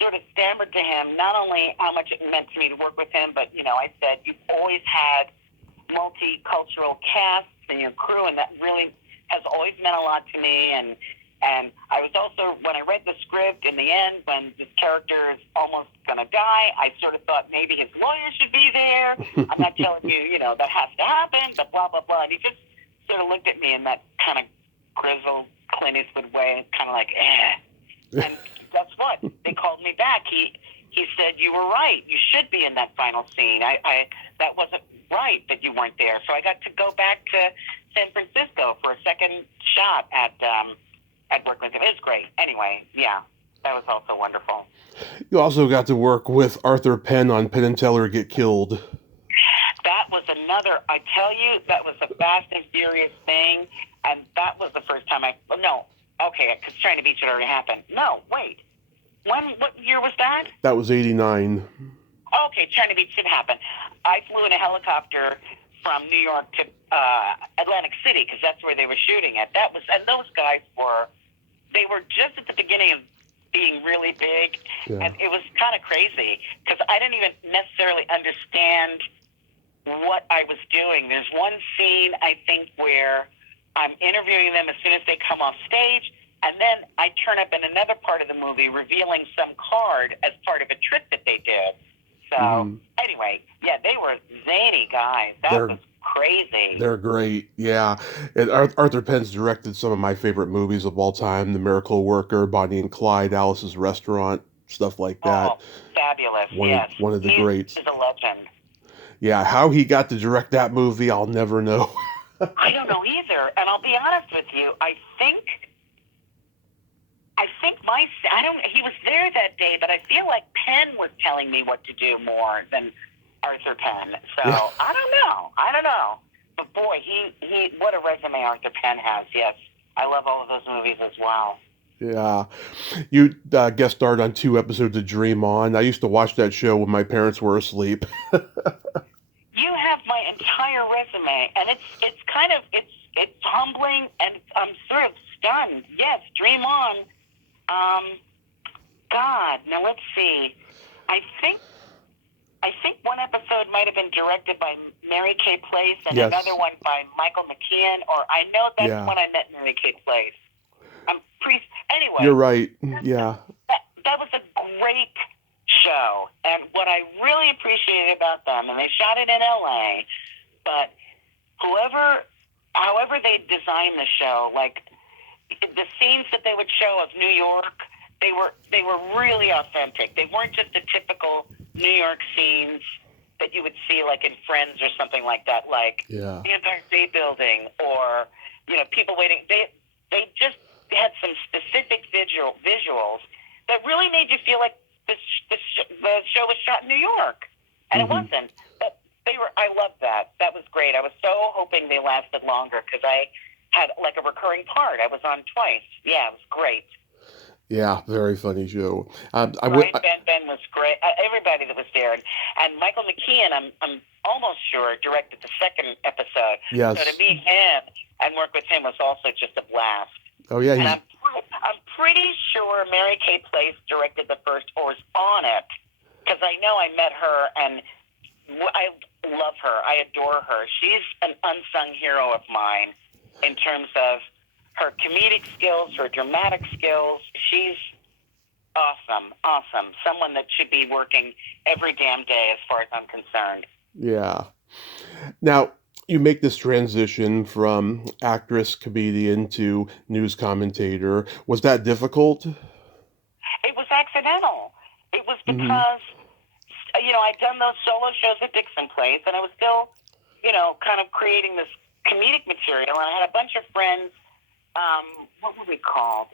sort of stammered to him not only how much it meant to me to work with him, but I said, you've always had multicultural casts in your crew, and that really has always meant a lot to me. And I was also, when I read the script in the end, when this character is almost going to die, I sort of thought maybe his lawyer should be there. I'm not telling you, that has to happen, but blah, blah, blah. And he just sort of looked at me in that kind of grizzled Clint Eastwood way, kind of like, eh. And guess what? They called me back. He said, you were right. You should be in that final scene. That wasn't right that you weren't there. So I got to go back to San Francisco for a second shot at working with him. It was great. Anyway, yeah, that was also wonderful. You also got to work with Arthur Penn on Penn and Teller Get Killed. That was another, I tell you, that was a Fast and Furious thing. And that was the first time because Trying to Beach had already happened. No, wait. What year was that? That was 89. Okay, Trying to Beach did happen. I flew in a helicopter from New York to Atlantic City because that's where they were shooting it. And those guys were just at the beginning of being really big, Yeah. and it was kind of crazy because I didn't even necessarily understand what I was doing. There's one scene, I think, where I'm interviewing them as soon as they come off stage, and then I turn up in another part of the movie revealing some card as part of a trick that they did. So, Anyway, yeah, they were zany guys. That was crazy. They're great, yeah. And Arthur Penn's directed some of my favorite movies of all time: The Miracle Worker, Bonnie and Clyde, Alice's Restaurant, stuff like that. Oh, fabulous, One of the greats. He's a legend. Yeah, how he got to direct that movie, I'll never know. I don't know either. And I'll be honest with you, I think he was there that day, but I feel like Penn was telling me what to do more than Arthur Penn. So Yeah. I don't know. But boy, he what a resume Arthur Penn has. Yes, I love all of those movies as well. Yeah. You guest starred on 2 episodes of Dream On. I used to watch that show when my parents were asleep. You have my entire resume, and it's kind of it's humbling, and I'm sort of stunned. Yes, Dream On. God, now let's see. I think I think one episode might have been directed by Mary Kay Place and Yes. another one by Michael McKeon, or I know that's Yeah. when I met Mary Kay Place. Anyway. You're right. Yeah. That was a great show, and what I really appreciated about them, and they shot it in L.A., but however they designed the show, like the scenes that they would show of New York, they were really authentic. They weren't just the typical New York scenes that you would see like in Friends or something like that, like Yeah. the Empire State Building or people waiting. They just had some specific visuals that really made you feel like the show was shot in New York, and it wasn't. But I loved that. That was great. I was so hoping they lasted longer because I had like a recurring part. I was on twice. Yeah, it was great. Yeah, very funny show. Ben was great. Everybody that was there, and Michael McKeon, I'm almost sure directed the second episode. Yes. So to meet him and work with him was also just a blast. Oh yeah. And I'm pretty sure Mary Kay Place directed the first or was on it because I know I met her and I love her. I adore her. She's an unsung hero of mine in terms of her comedic skills, her dramatic skills. She's awesome. Someone that should be working every damn day as far as I'm concerned. Yeah. Now, you make this transition from actress, comedian to news commentator. Was that difficult? It was accidental. It was because, I'd done those solo shows at Dixon Place, and I was still, kind of creating this comedic material, and I had a bunch of friends. What were we called?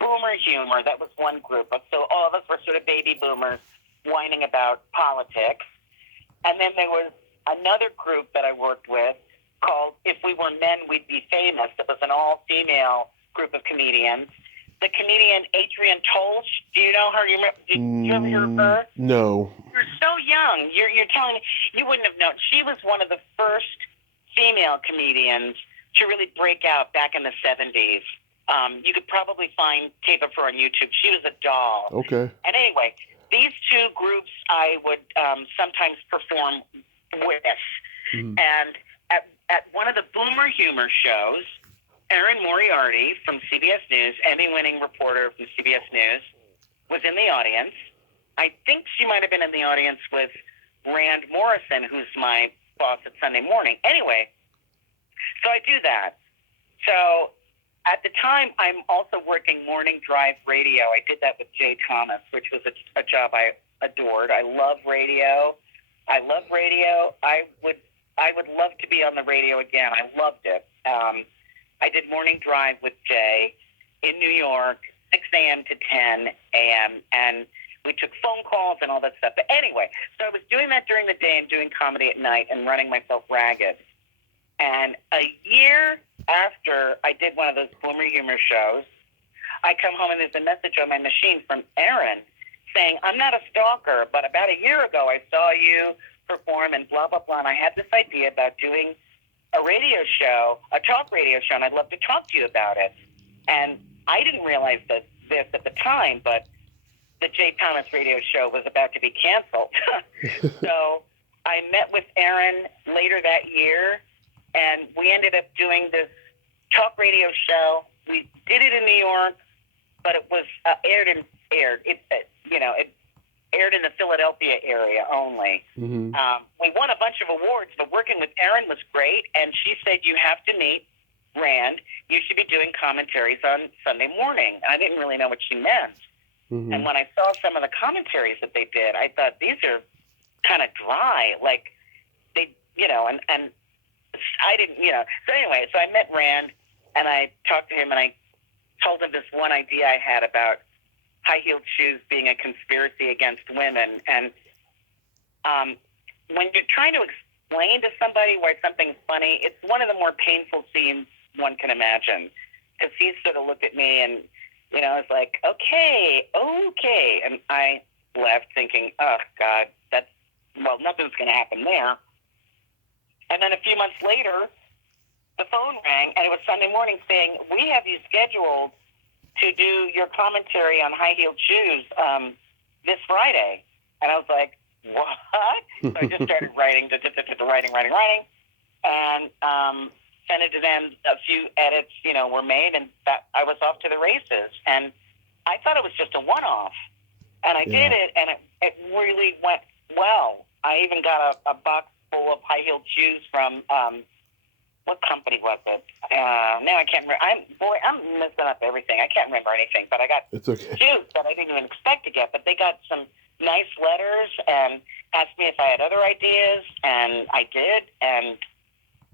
Boomer Humor. That was one group. So all of us were sort of baby boomers whining about politics. And then there was another group that I worked with called If We Were Men, We'd Be Famous. It was an all-female group of comedians. The comedian Adrienne Tolsch, do you know her? Did you ever hear of her? No. You're so young. You're telling me you wouldn't have known. She was one of the first female comedians to really break out back in the 70s. You could probably find tape of her on YouTube. She was a doll. Okay. And anyway, these two groups I would sometimes perform with. And at one of the Boomer Humor shows, Erin Moriarty from CBS News, Emmy-winning reporter from CBS News, was in the audience. I think she might have been in the audience with Rand Morrison, who's my boss at Sunday Morning. Anyway, so I do that. So at the time, I'm also working morning drive radio. I did that with Jay Thomas, which was a job I adored. I love radio. I would love to be on the radio again. I loved it. I did morning drive with Jay in New York, 6 a.m. to 10 a.m., and we took phone calls and all that stuff. But anyway, so I was doing that during the day and doing comedy at night and running myself ragged. And a year after I did one of those Boomer Humor shows, I come home and there's a message on my machine from Erin saying, I'm not a stalker, but about a year ago I saw you perform and blah, blah, blah. And I had this idea about doing a radio show, a talk radio show, and I'd love to talk to you about it. And I didn't realize this at the time, but the Jay Thomas radio show was about to be canceled. So I met with Erin later that year, and we ended up doing this talk radio show. We did it in New York, but it was aired. It aired in the Philadelphia area only. We won a bunch of awards, but working with Erin was great, and she said, you have to meet Rand. You should be doing commentaries on Sunday morning. I didn't really know what she meant. And when I saw some of the commentaries that they did, I thought, these are kind of dry. Like, they, and I didn't, So anyway, so I met Rand, and I talked to him, and I told him this one idea I had about high-heeled shoes being a conspiracy against women. And when you're trying to explain to somebody why something's funny, it's one of the more painful scenes one can imagine. Because he sort of looked at me and, it's like, okay. And I left thinking, oh, God, nothing's going to happen there. And then a few months later, the phone rang, and it was Sunday morning saying, we have you scheduled to do your commentary on high-heeled shoes this Friday. And I was like, what? So I just started writing, writing, and sent it to them. A few edits, were made, and that I was off to the races. And I thought it was just a one-off, and I did it, and it really went well. I even got a box full of high-heeled shoes from what company was it? Now I can't remember. I'm messing up everything. I can't remember anything, but I got shoes that I didn't even expect to get. But they got some nice letters and asked me if I had other ideas, and I did. And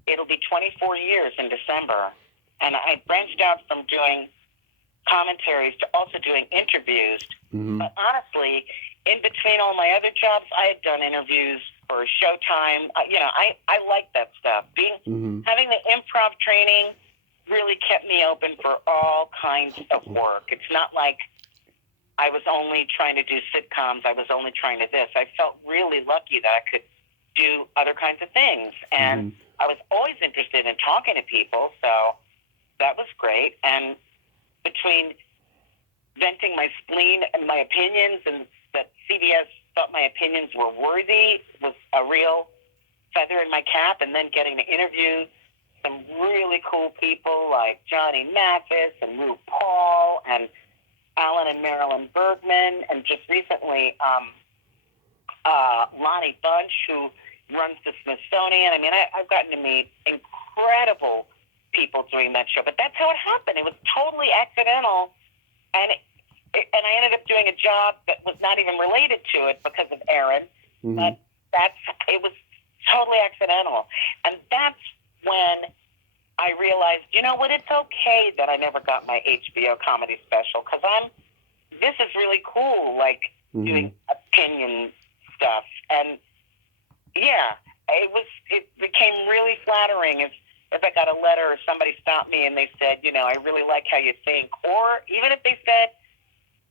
it'll be 24 years in December. And I branched out from doing commentaries to also doing interviews. Mm-hmm. But honestly, in between all my other jobs, I had done interviews for Showtime. I like that stuff. Having the improv training really kept me open for all kinds of work. It's not like I was only trying to do sitcoms. I was only trying to this. I felt really lucky that I could do other kinds of things. And I was always interested in talking to people, so that was great. And between venting my spleen and my opinions, and that CBS thought my opinions were worthy, was a real feather in my cap, and then getting to interview some really cool people like Johnny Mathis and Lou Paul and Alan and Marilyn Bergman, and just recently Lonnie Bunch, who runs the Smithsonian. I mean, I've gotten to meet incredible people doing that show, but that's how it happened. It was totally accidental, and I ended up doing a job that was not even related to it because of Aaron. But it was totally accidental, and that's when I realized, you know what, it's okay that I never got my HBO comedy special, because this is really cool, like doing opinion stuff. And yeah, it became really flattering if I got a letter or somebody stopped me and they said, I really like how you think, or even if they said,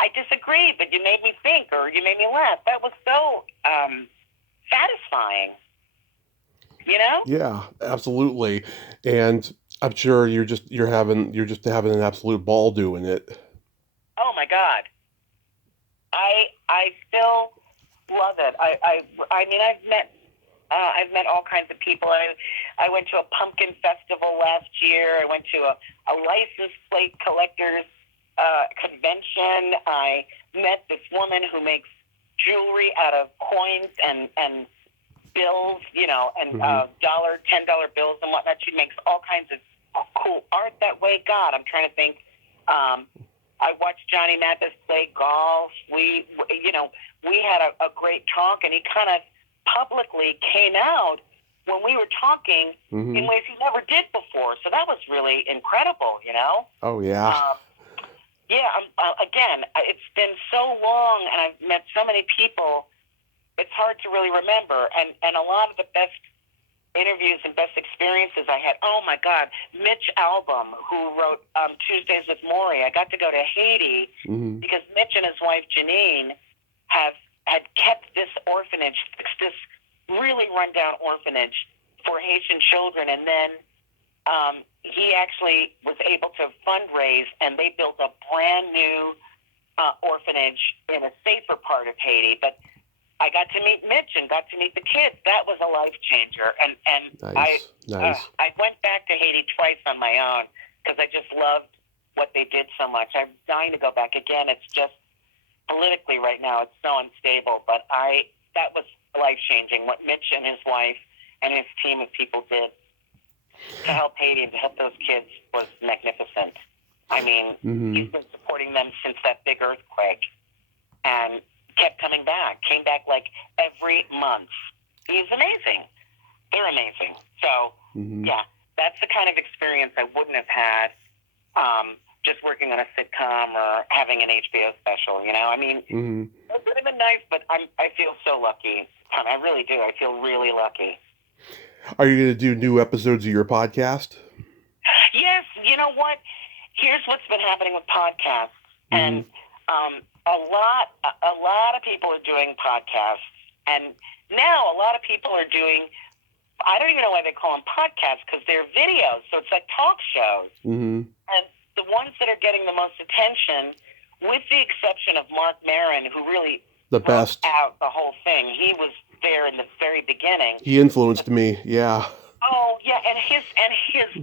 I disagree, but you made me think, or you made me laugh. That was so satisfying. Yeah, absolutely. And I'm sure you're just having an absolute ball doing it. Oh my God. I still love it. I mean, I've met all kinds of people. I went to a pumpkin festival last year. I went to a license plate collector's convention. I met this woman who makes jewelry out of coins and bills, and $10 bills and whatnot. She makes all kinds of cool art that way. God, I'm trying to think. I watched Johnny Mathis play golf. We had a great talk, and he kind of publicly came out when we were talking in ways he never did before. So that was really incredible, Oh, yeah. Again, it's been so long, and I've met so many people, it's hard to really remember. And a lot of the best interviews and best experiences I had, oh my God, Mitch Albom, who wrote Tuesdays with Maury. I got to go to Haiti because Mitch and his wife Janine had kept this orphanage, this really rundown orphanage for Haitian children, and then he actually was able to fundraise, and they built a brand new orphanage in a safer part of Haiti. But I got to meet Mitch and got to meet the kids. That was a life changer. And nice. I went back to Haiti twice on my own because I just loved what they did so much. I'm dying to go back again. It's just politically right now, it's so unstable. But that was life changing. What Mitch and his wife and his team of people did to help Haiti and to help those kids was magnificent. I mean, he's been supporting them since that big earthquake, and kept came back like every month. He's amazing. They're amazing. So, yeah, that's the kind of experience I wouldn't have had just working on a sitcom or having an HBO special, I mean, it would have been nice, but I feel so lucky. I really do. I feel really lucky. Are you going to do new episodes of your podcast? Yes. You know what? Here's what's been happening with podcasts. And a lot of people are doing podcasts. And now a lot of people are doing, I don't even know why they call them podcasts, because they're videos. So it's like talk shows. And the ones that are getting the most attention, with the exception of Mark Maron, who really The broke best. out the whole thing. He was there in the very beginning. He influenced me. Yeah. Oh yeah, and his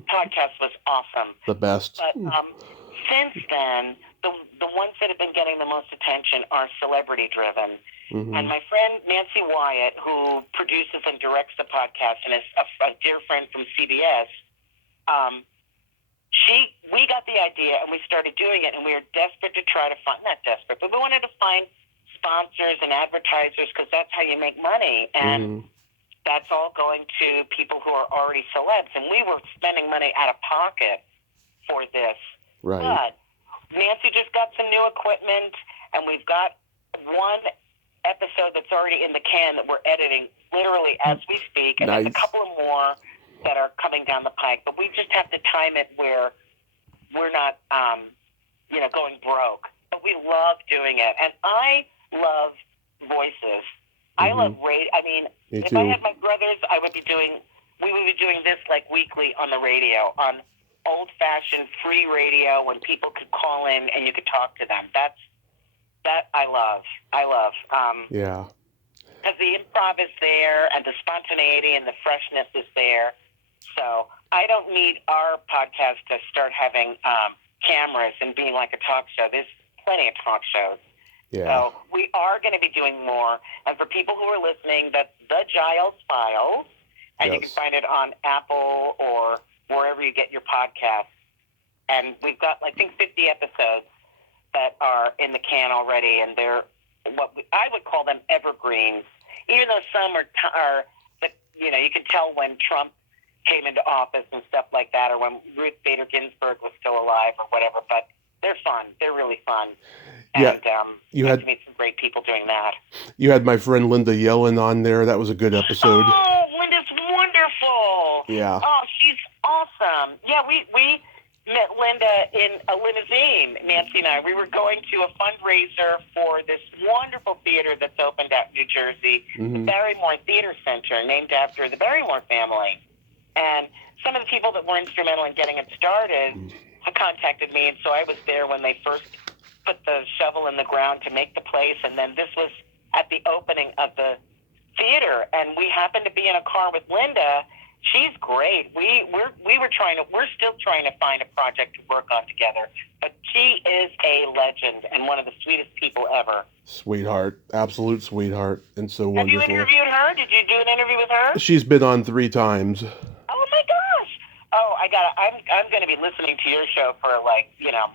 podcast was awesome. The best. But since then, the ones that have been getting the most attention are celebrity driven. Mm-hmm. And my friend Nancy Wyatt, who produces and directs the podcast, and is a dear friend from CBS, we got the idea and we started doing it, and we were desperate to try to find, not desperate, but we wanted to find sponsors and advertisers, because that's how you make money. And that's all going to people who are already celebs. And we were spending money out of pocket for this. Right. But Nancy just got some new equipment, and we've got one episode that's already in the can that we're editing literally as we speak. And Nice. there's a couple of more that are coming down the pike. But we just have to time it where we're not, going broke. But we love doing it. And I love voices. I love radio. I mean, if I had my brothers, we would be doing this like weekly on the radio, on old-fashioned free radio, when people could call in and you could talk to them. That I love. Yeah. Because the improv is there, and the spontaneity and the freshness is there. So I don't need our podcast to start having cameras and being like a talk show. There's plenty of talk shows. Yeah. So we are going to be doing more. And for people who are listening, that's The Giles Files. And you can find it on Apple or wherever you get your podcasts. And we've got, I think, 50 episodes that are in the can already. And they're I would call them evergreens. Even though some are you can tell when Trump came into office and stuff like that, or when Ruth Bader Ginsburg was still alive or whatever. But they're fun. They're really fun. Yeah, And you had to meet some great people doing that. You had my friend Linda Yellen on there. That was a good episode. Oh, Linda's wonderful. Yeah. Oh, she's awesome. Yeah, we met Linda in a limousine, Nancy and I. We were going to a fundraiser for this wonderful theater that's opened out in New Jersey, the Barrymore Theater Center, named after the Barrymore family. And some of the people that were instrumental in getting it started contacted me, and so I was there when they first put the shovel in the ground to make the place, and then this was at the opening of the theater, and we happened to be in a car with Linda. She's great. We're still trying to find a project to work on together, but she is a legend and one of the sweetest people ever. Sweetheart, absolute sweetheart, and so wonderful. Have you interviewed her? Did you do an interview with her? She's been on 3 times. Oh my gosh! Oh, I'm going to be listening to your show for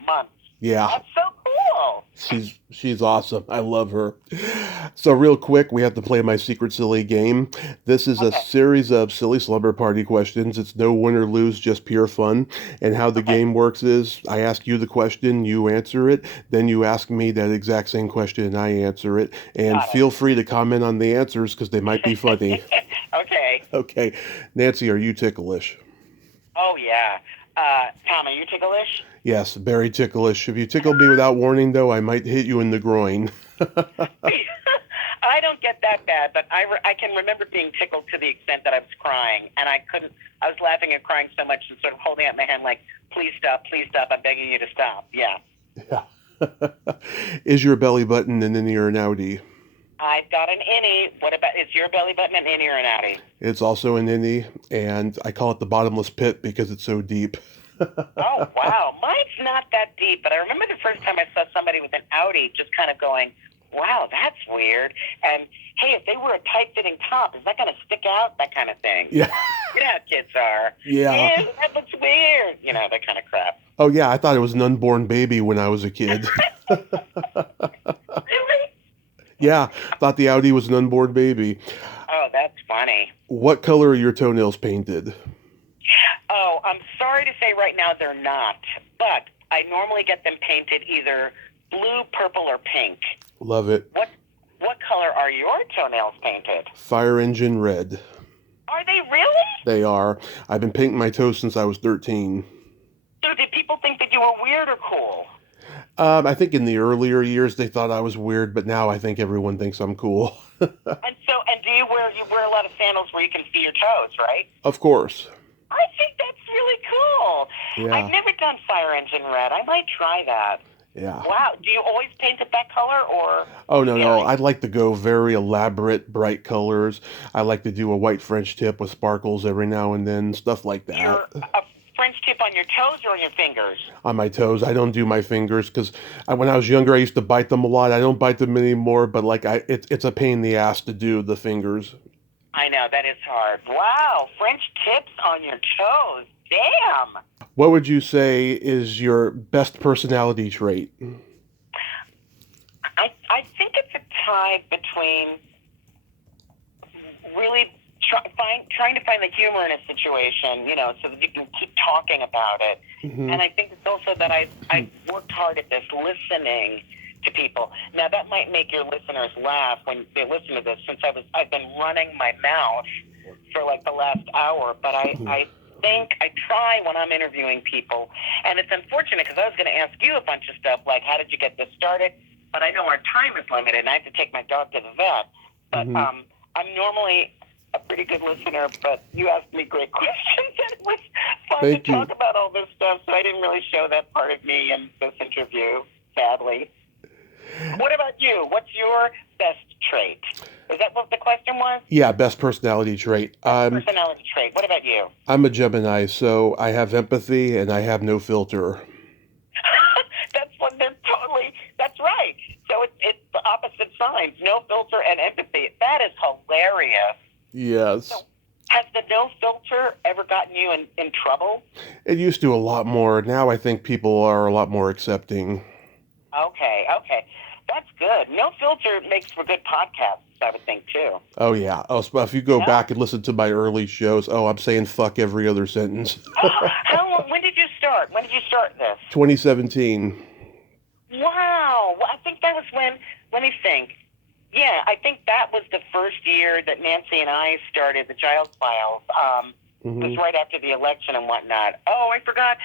months. Yeah. That's so cool. She's awesome. I love her. So real quick, we have to play my secret silly game. This is a series of silly slumber party questions. It's no win or lose, just pure fun. And how the game works is I ask you the question, you answer it, then you ask me that exact same question and I answer it. And feel free to comment on the answers because they might be funny. Okay. Okay. Nancy, are you ticklish? Oh, yeah. Tom, are you ticklish? Yes, very ticklish. If you tickle me without warning, though, I might hit you in the groin. I don't get that bad, but I can remember being tickled to the extent that I was crying, and I was laughing and crying so much and sort of holding out my hand like, please stop, I'm begging you to stop. Yeah. Is your belly button an innie or an outie? I've got an innie. What about, is your belly button an innie or an outie? It's also an innie, and I call it the bottomless pit because it's so deep. Oh, wow. Mine's not that deep, but I remember the first time I saw somebody with an outie just kind of going, wow, that's weird. And, hey, if they wear a tight-fitting top, is that going to stick out? That kind of thing. Yeah. You know how kids are. Yeah. Ew, that looks weird. You know, that kind of crap. Oh, yeah, I thought it was an unborn baby when I was a kid. Really? Yeah, thought the outie was an unborn baby. Oh, that's funny. What color are your toenails painted? Oh, I'm sorry to say right now they're not, but I normally get them painted either blue, purple, or pink. Love it. What color are your toenails painted? Fire engine red. Are they really? They are. I've been painting my toes since I was 13. So did people think that you were weird or cool? I think in the earlier years they thought I was weird, but now I think everyone thinks I'm cool. And do you wear a lot of sandals where you can see your toes, right? Of course. I think that's really cool. Yeah. I've never done fire engine red. I might try that. Yeah. Wow. Do you always paint it that color or Oh, no, no. vary? I'd like to go very elaborate, bright colors. I like to do a white French tip with sparkles every now and then, stuff like that. You're a French tip on your toes or on your fingers? On my toes, I don't do my fingers because when I was younger, I used to bite them a lot. I don't bite them anymore, but like it's a pain in the ass to do the fingers. I know, that is hard. Wow. French tips on your toes. Damn. What would you say is your best personality trait? I think it's a tie between really trying to find the humor in a situation, so that you can keep talking about it. Hmm. And I think it's also that I've worked hard at this, listening to people. Now, that might make your listeners laugh when they listen to this, since I've been running my mouth for like the last hour, but I think I try when I'm interviewing people, and it's unfortunate because I was going to ask you a bunch of stuff like, how did you get this started? But I know our time is limited, and I have to take my dog to the vet. But Hmm. I'm normally a pretty good listener, but you asked me great questions, and it was fun Thank to you. talk about all this stuff, so I didn't really show that part of me in this interview, sadly. What about you? What's your best trait? Is that what the question was? Yeah, best personality trait. Personality trait. What about you? I'm a Gemini, so I have empathy and I have no filter. That's right. So it's the opposite signs. No filter and empathy. That is hilarious. So Yes. has the no filter ever gotten you in trouble? It used to a lot more. Now I think people are a lot more accepting. Okay. That's good. No filter makes for good podcasts, I would think, too. Oh yeah. Oh, so if you go Yeah. back and listen to my early shows, I'm saying fuck every other sentence. How long? When did you start? When did you start this? 2017. Wow. Well, I think that was when, let me think. Yeah, I think that was the first year that Nancy and I started the Giles Files. It was Hmm. right after the election and whatnot. Oh, I forgot.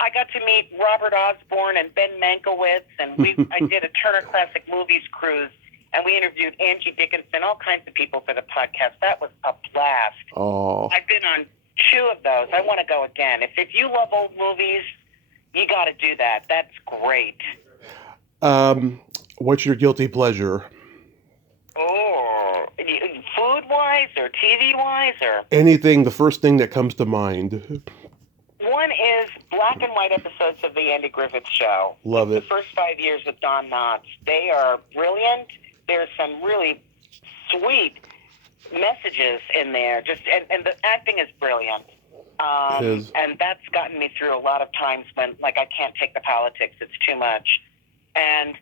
I got to meet Robert Osborne and Ben Mankiewicz, and I did a Turner Classic Movies cruise, and we interviewed Angie Dickinson, all kinds of people for the podcast. That was a blast. Oh. I've been on 2 of those. I want to go again. If you love old movies, you got to do that. That's great. What's your guilty pleasure? Oh, food-wise or TV-wise or? Anything, the first thing that comes to mind. One is black and white episodes of the Andy Griffith Show. Love The it. first 5 years with Don Knotts. They are brilliant. There's some really sweet messages in there. And the acting is brilliant. It is. And that's gotten me through a lot of times when, like, I can't take the politics. It's too much. And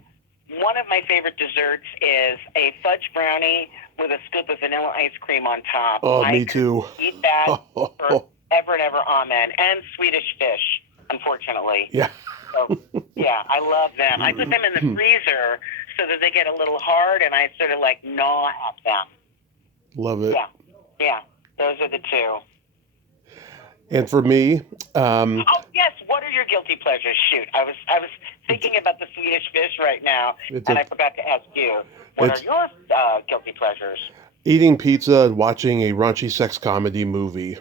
one of my favorite desserts is a fudge brownie with a scoop of vanilla ice cream on top. Oh, I me could too. eat that forever and ever, amen. And Swedish fish, unfortunately. Yeah. So, yeah, I love them. I put them in the freezer so that they get a little hard, and I sort of like gnaw at them. Love it. Yeah, those are the 2. And for me, Oh yes, what are your guilty pleasures? Shoot, I was thinking about the Swedish fish right now, and I forgot to ask you. What are your guilty pleasures? eating pizza and watching a raunchy sex comedy movie.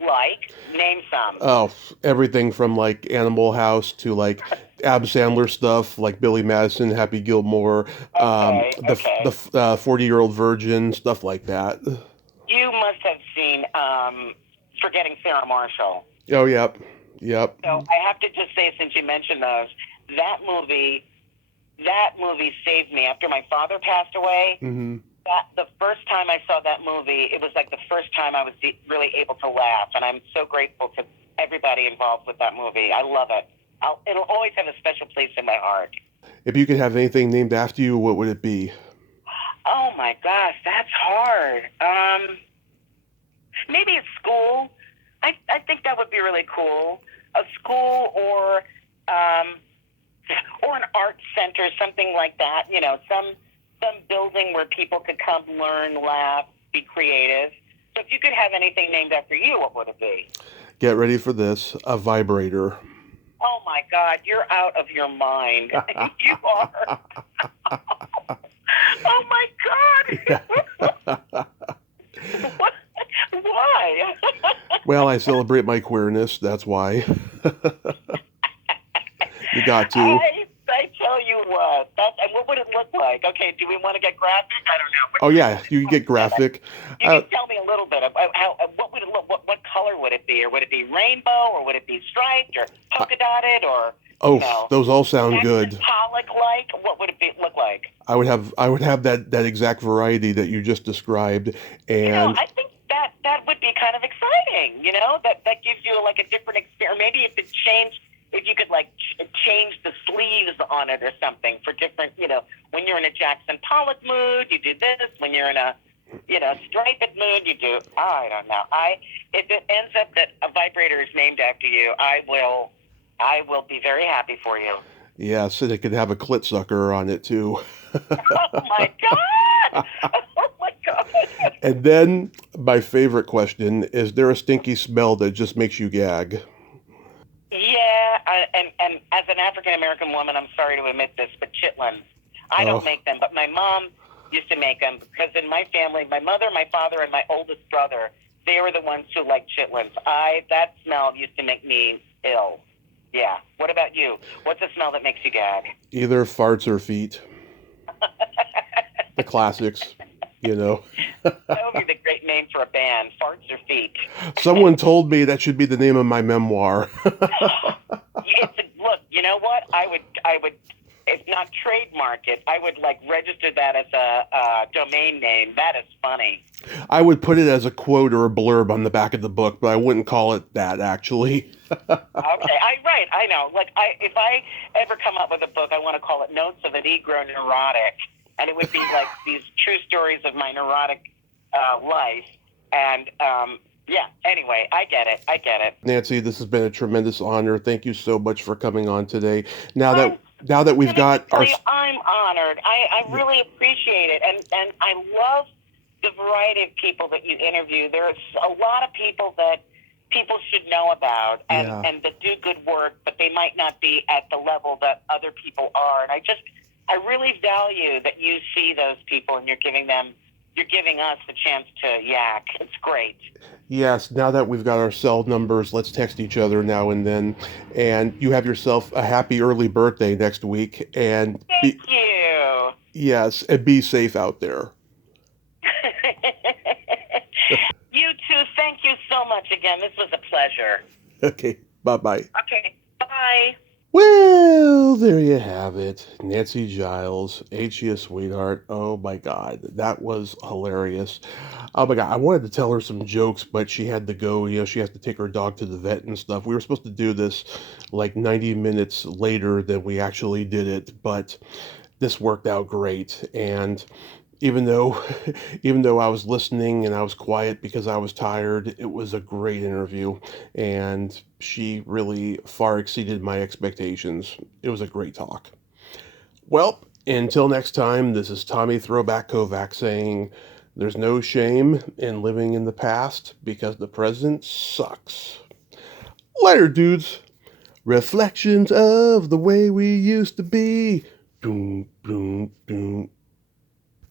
Like, name some. Oh, everything from like Animal House to like Ab Sandler stuff, like Billy Madison, Happy Gilmore, Okay. the 40-year-old virgin, stuff like that. You must have seen Forgetting Sarah Marshall. Oh, yep. So I have to just say, since you mentioned those, that movie saved me. After my father passed away, Hmm. the first time I saw that movie, it was like the first time I was really able to laugh, and I'm so grateful to everybody involved with that movie. I love it. It'll always have a special place in my heart. If you could have anything named after you, what would it be? Oh my gosh, that's hard. Maybe a school. I think that would be really cool. A school or an art center, something like that. Some building where people could come, learn, laugh, be creative. So if you could have anything named after you, what would it be? Get ready for this. A vibrator. Oh my God, you're out of your mind. You are. Oh my God. What? Why? Well, I celebrate my queerness. That's why. You got to. And what would it look like? Okay, do we want to get graphic? I don't know. Oh yeah, you can get graphic. You can tell me a little bit about how what would it look? What color would it be? Or would it be rainbow? Or would it be striped? Or polka dotted? Or those all sound good. Pollock-like? What would it look like? I would have that exact variety that you just described, and I think that would be kind of exciting. That gives you like a different experience. Maybe if you could like change the sleeves on it or something for different. When you're in a Jackson Pollock mood, you do this. When you're in a striped mood, you do. I don't know. If it ends up that a vibrator is named after you, I will be very happy for you. Yeah, so they could have a clit sucker on it too. Oh my God! Oh my God! And then my favorite question: is there a stinky smell that just makes you gag? Yeah, and as an African American woman, I'm sorry to admit this, but chitlins. I don't make them, but my mom used to make them because in my family, my mother, my father, and my oldest brother, they were the ones who liked chitlins. That smell used to make me ill. Yeah. What about you? What's the smell that makes you gag? Either farts or feet. The classics, That would be the great name for a band, Farts or Feet. Someone told me that should be the name of my memoir. Look, you know what? I would, if not trademark it, I would register that as a domain name. That is funny. I would put it as a quote or a blurb on the back of the book, but I wouldn't call it that actually. Okay, I know. If I ever come up with a book, I want to call it Notes of a Negro Neurotic, and it would be like these true stories of my neurotic life. And yeah, anyway, I get it. Nancy, this has been a tremendous honor. Thank you so much for coming on today. Now that we've got our... I'm honored. I really appreciate it, and I love the variety of people that you interview. There's a lot of people that people should know about and that do good work, but they might not be at the level that other people are. And I really value that you see those people and you're giving us the chance to yak. It's great. Yes, now that we've got our cell numbers, let's text each other now and then. And you have yourself a happy early birthday next week. And Thank you. Yes, and be safe out there. You too. Thank you so much again. This was a pleasure. Okay, bye-bye. Okay, bye. Well, there you have it. Nancy Giles, ain't she a sweetheart? Oh my God, that was hilarious. Oh my God, I wanted to tell her some jokes, but she had to go, she has to take her dog to the vet and stuff. We were supposed to do this like 90 minutes later than we actually did it, but this worked out great. And even though I was listening and I was quiet because I was tired, it was a great interview, and she really far exceeded my expectations. It was a great talk. Well, until next time, this is Tommy Throwback Kovac saying, there's no shame in living in the past because the present sucks. Later, dudes. Reflections of the way we used to be. Boom, boom, boom.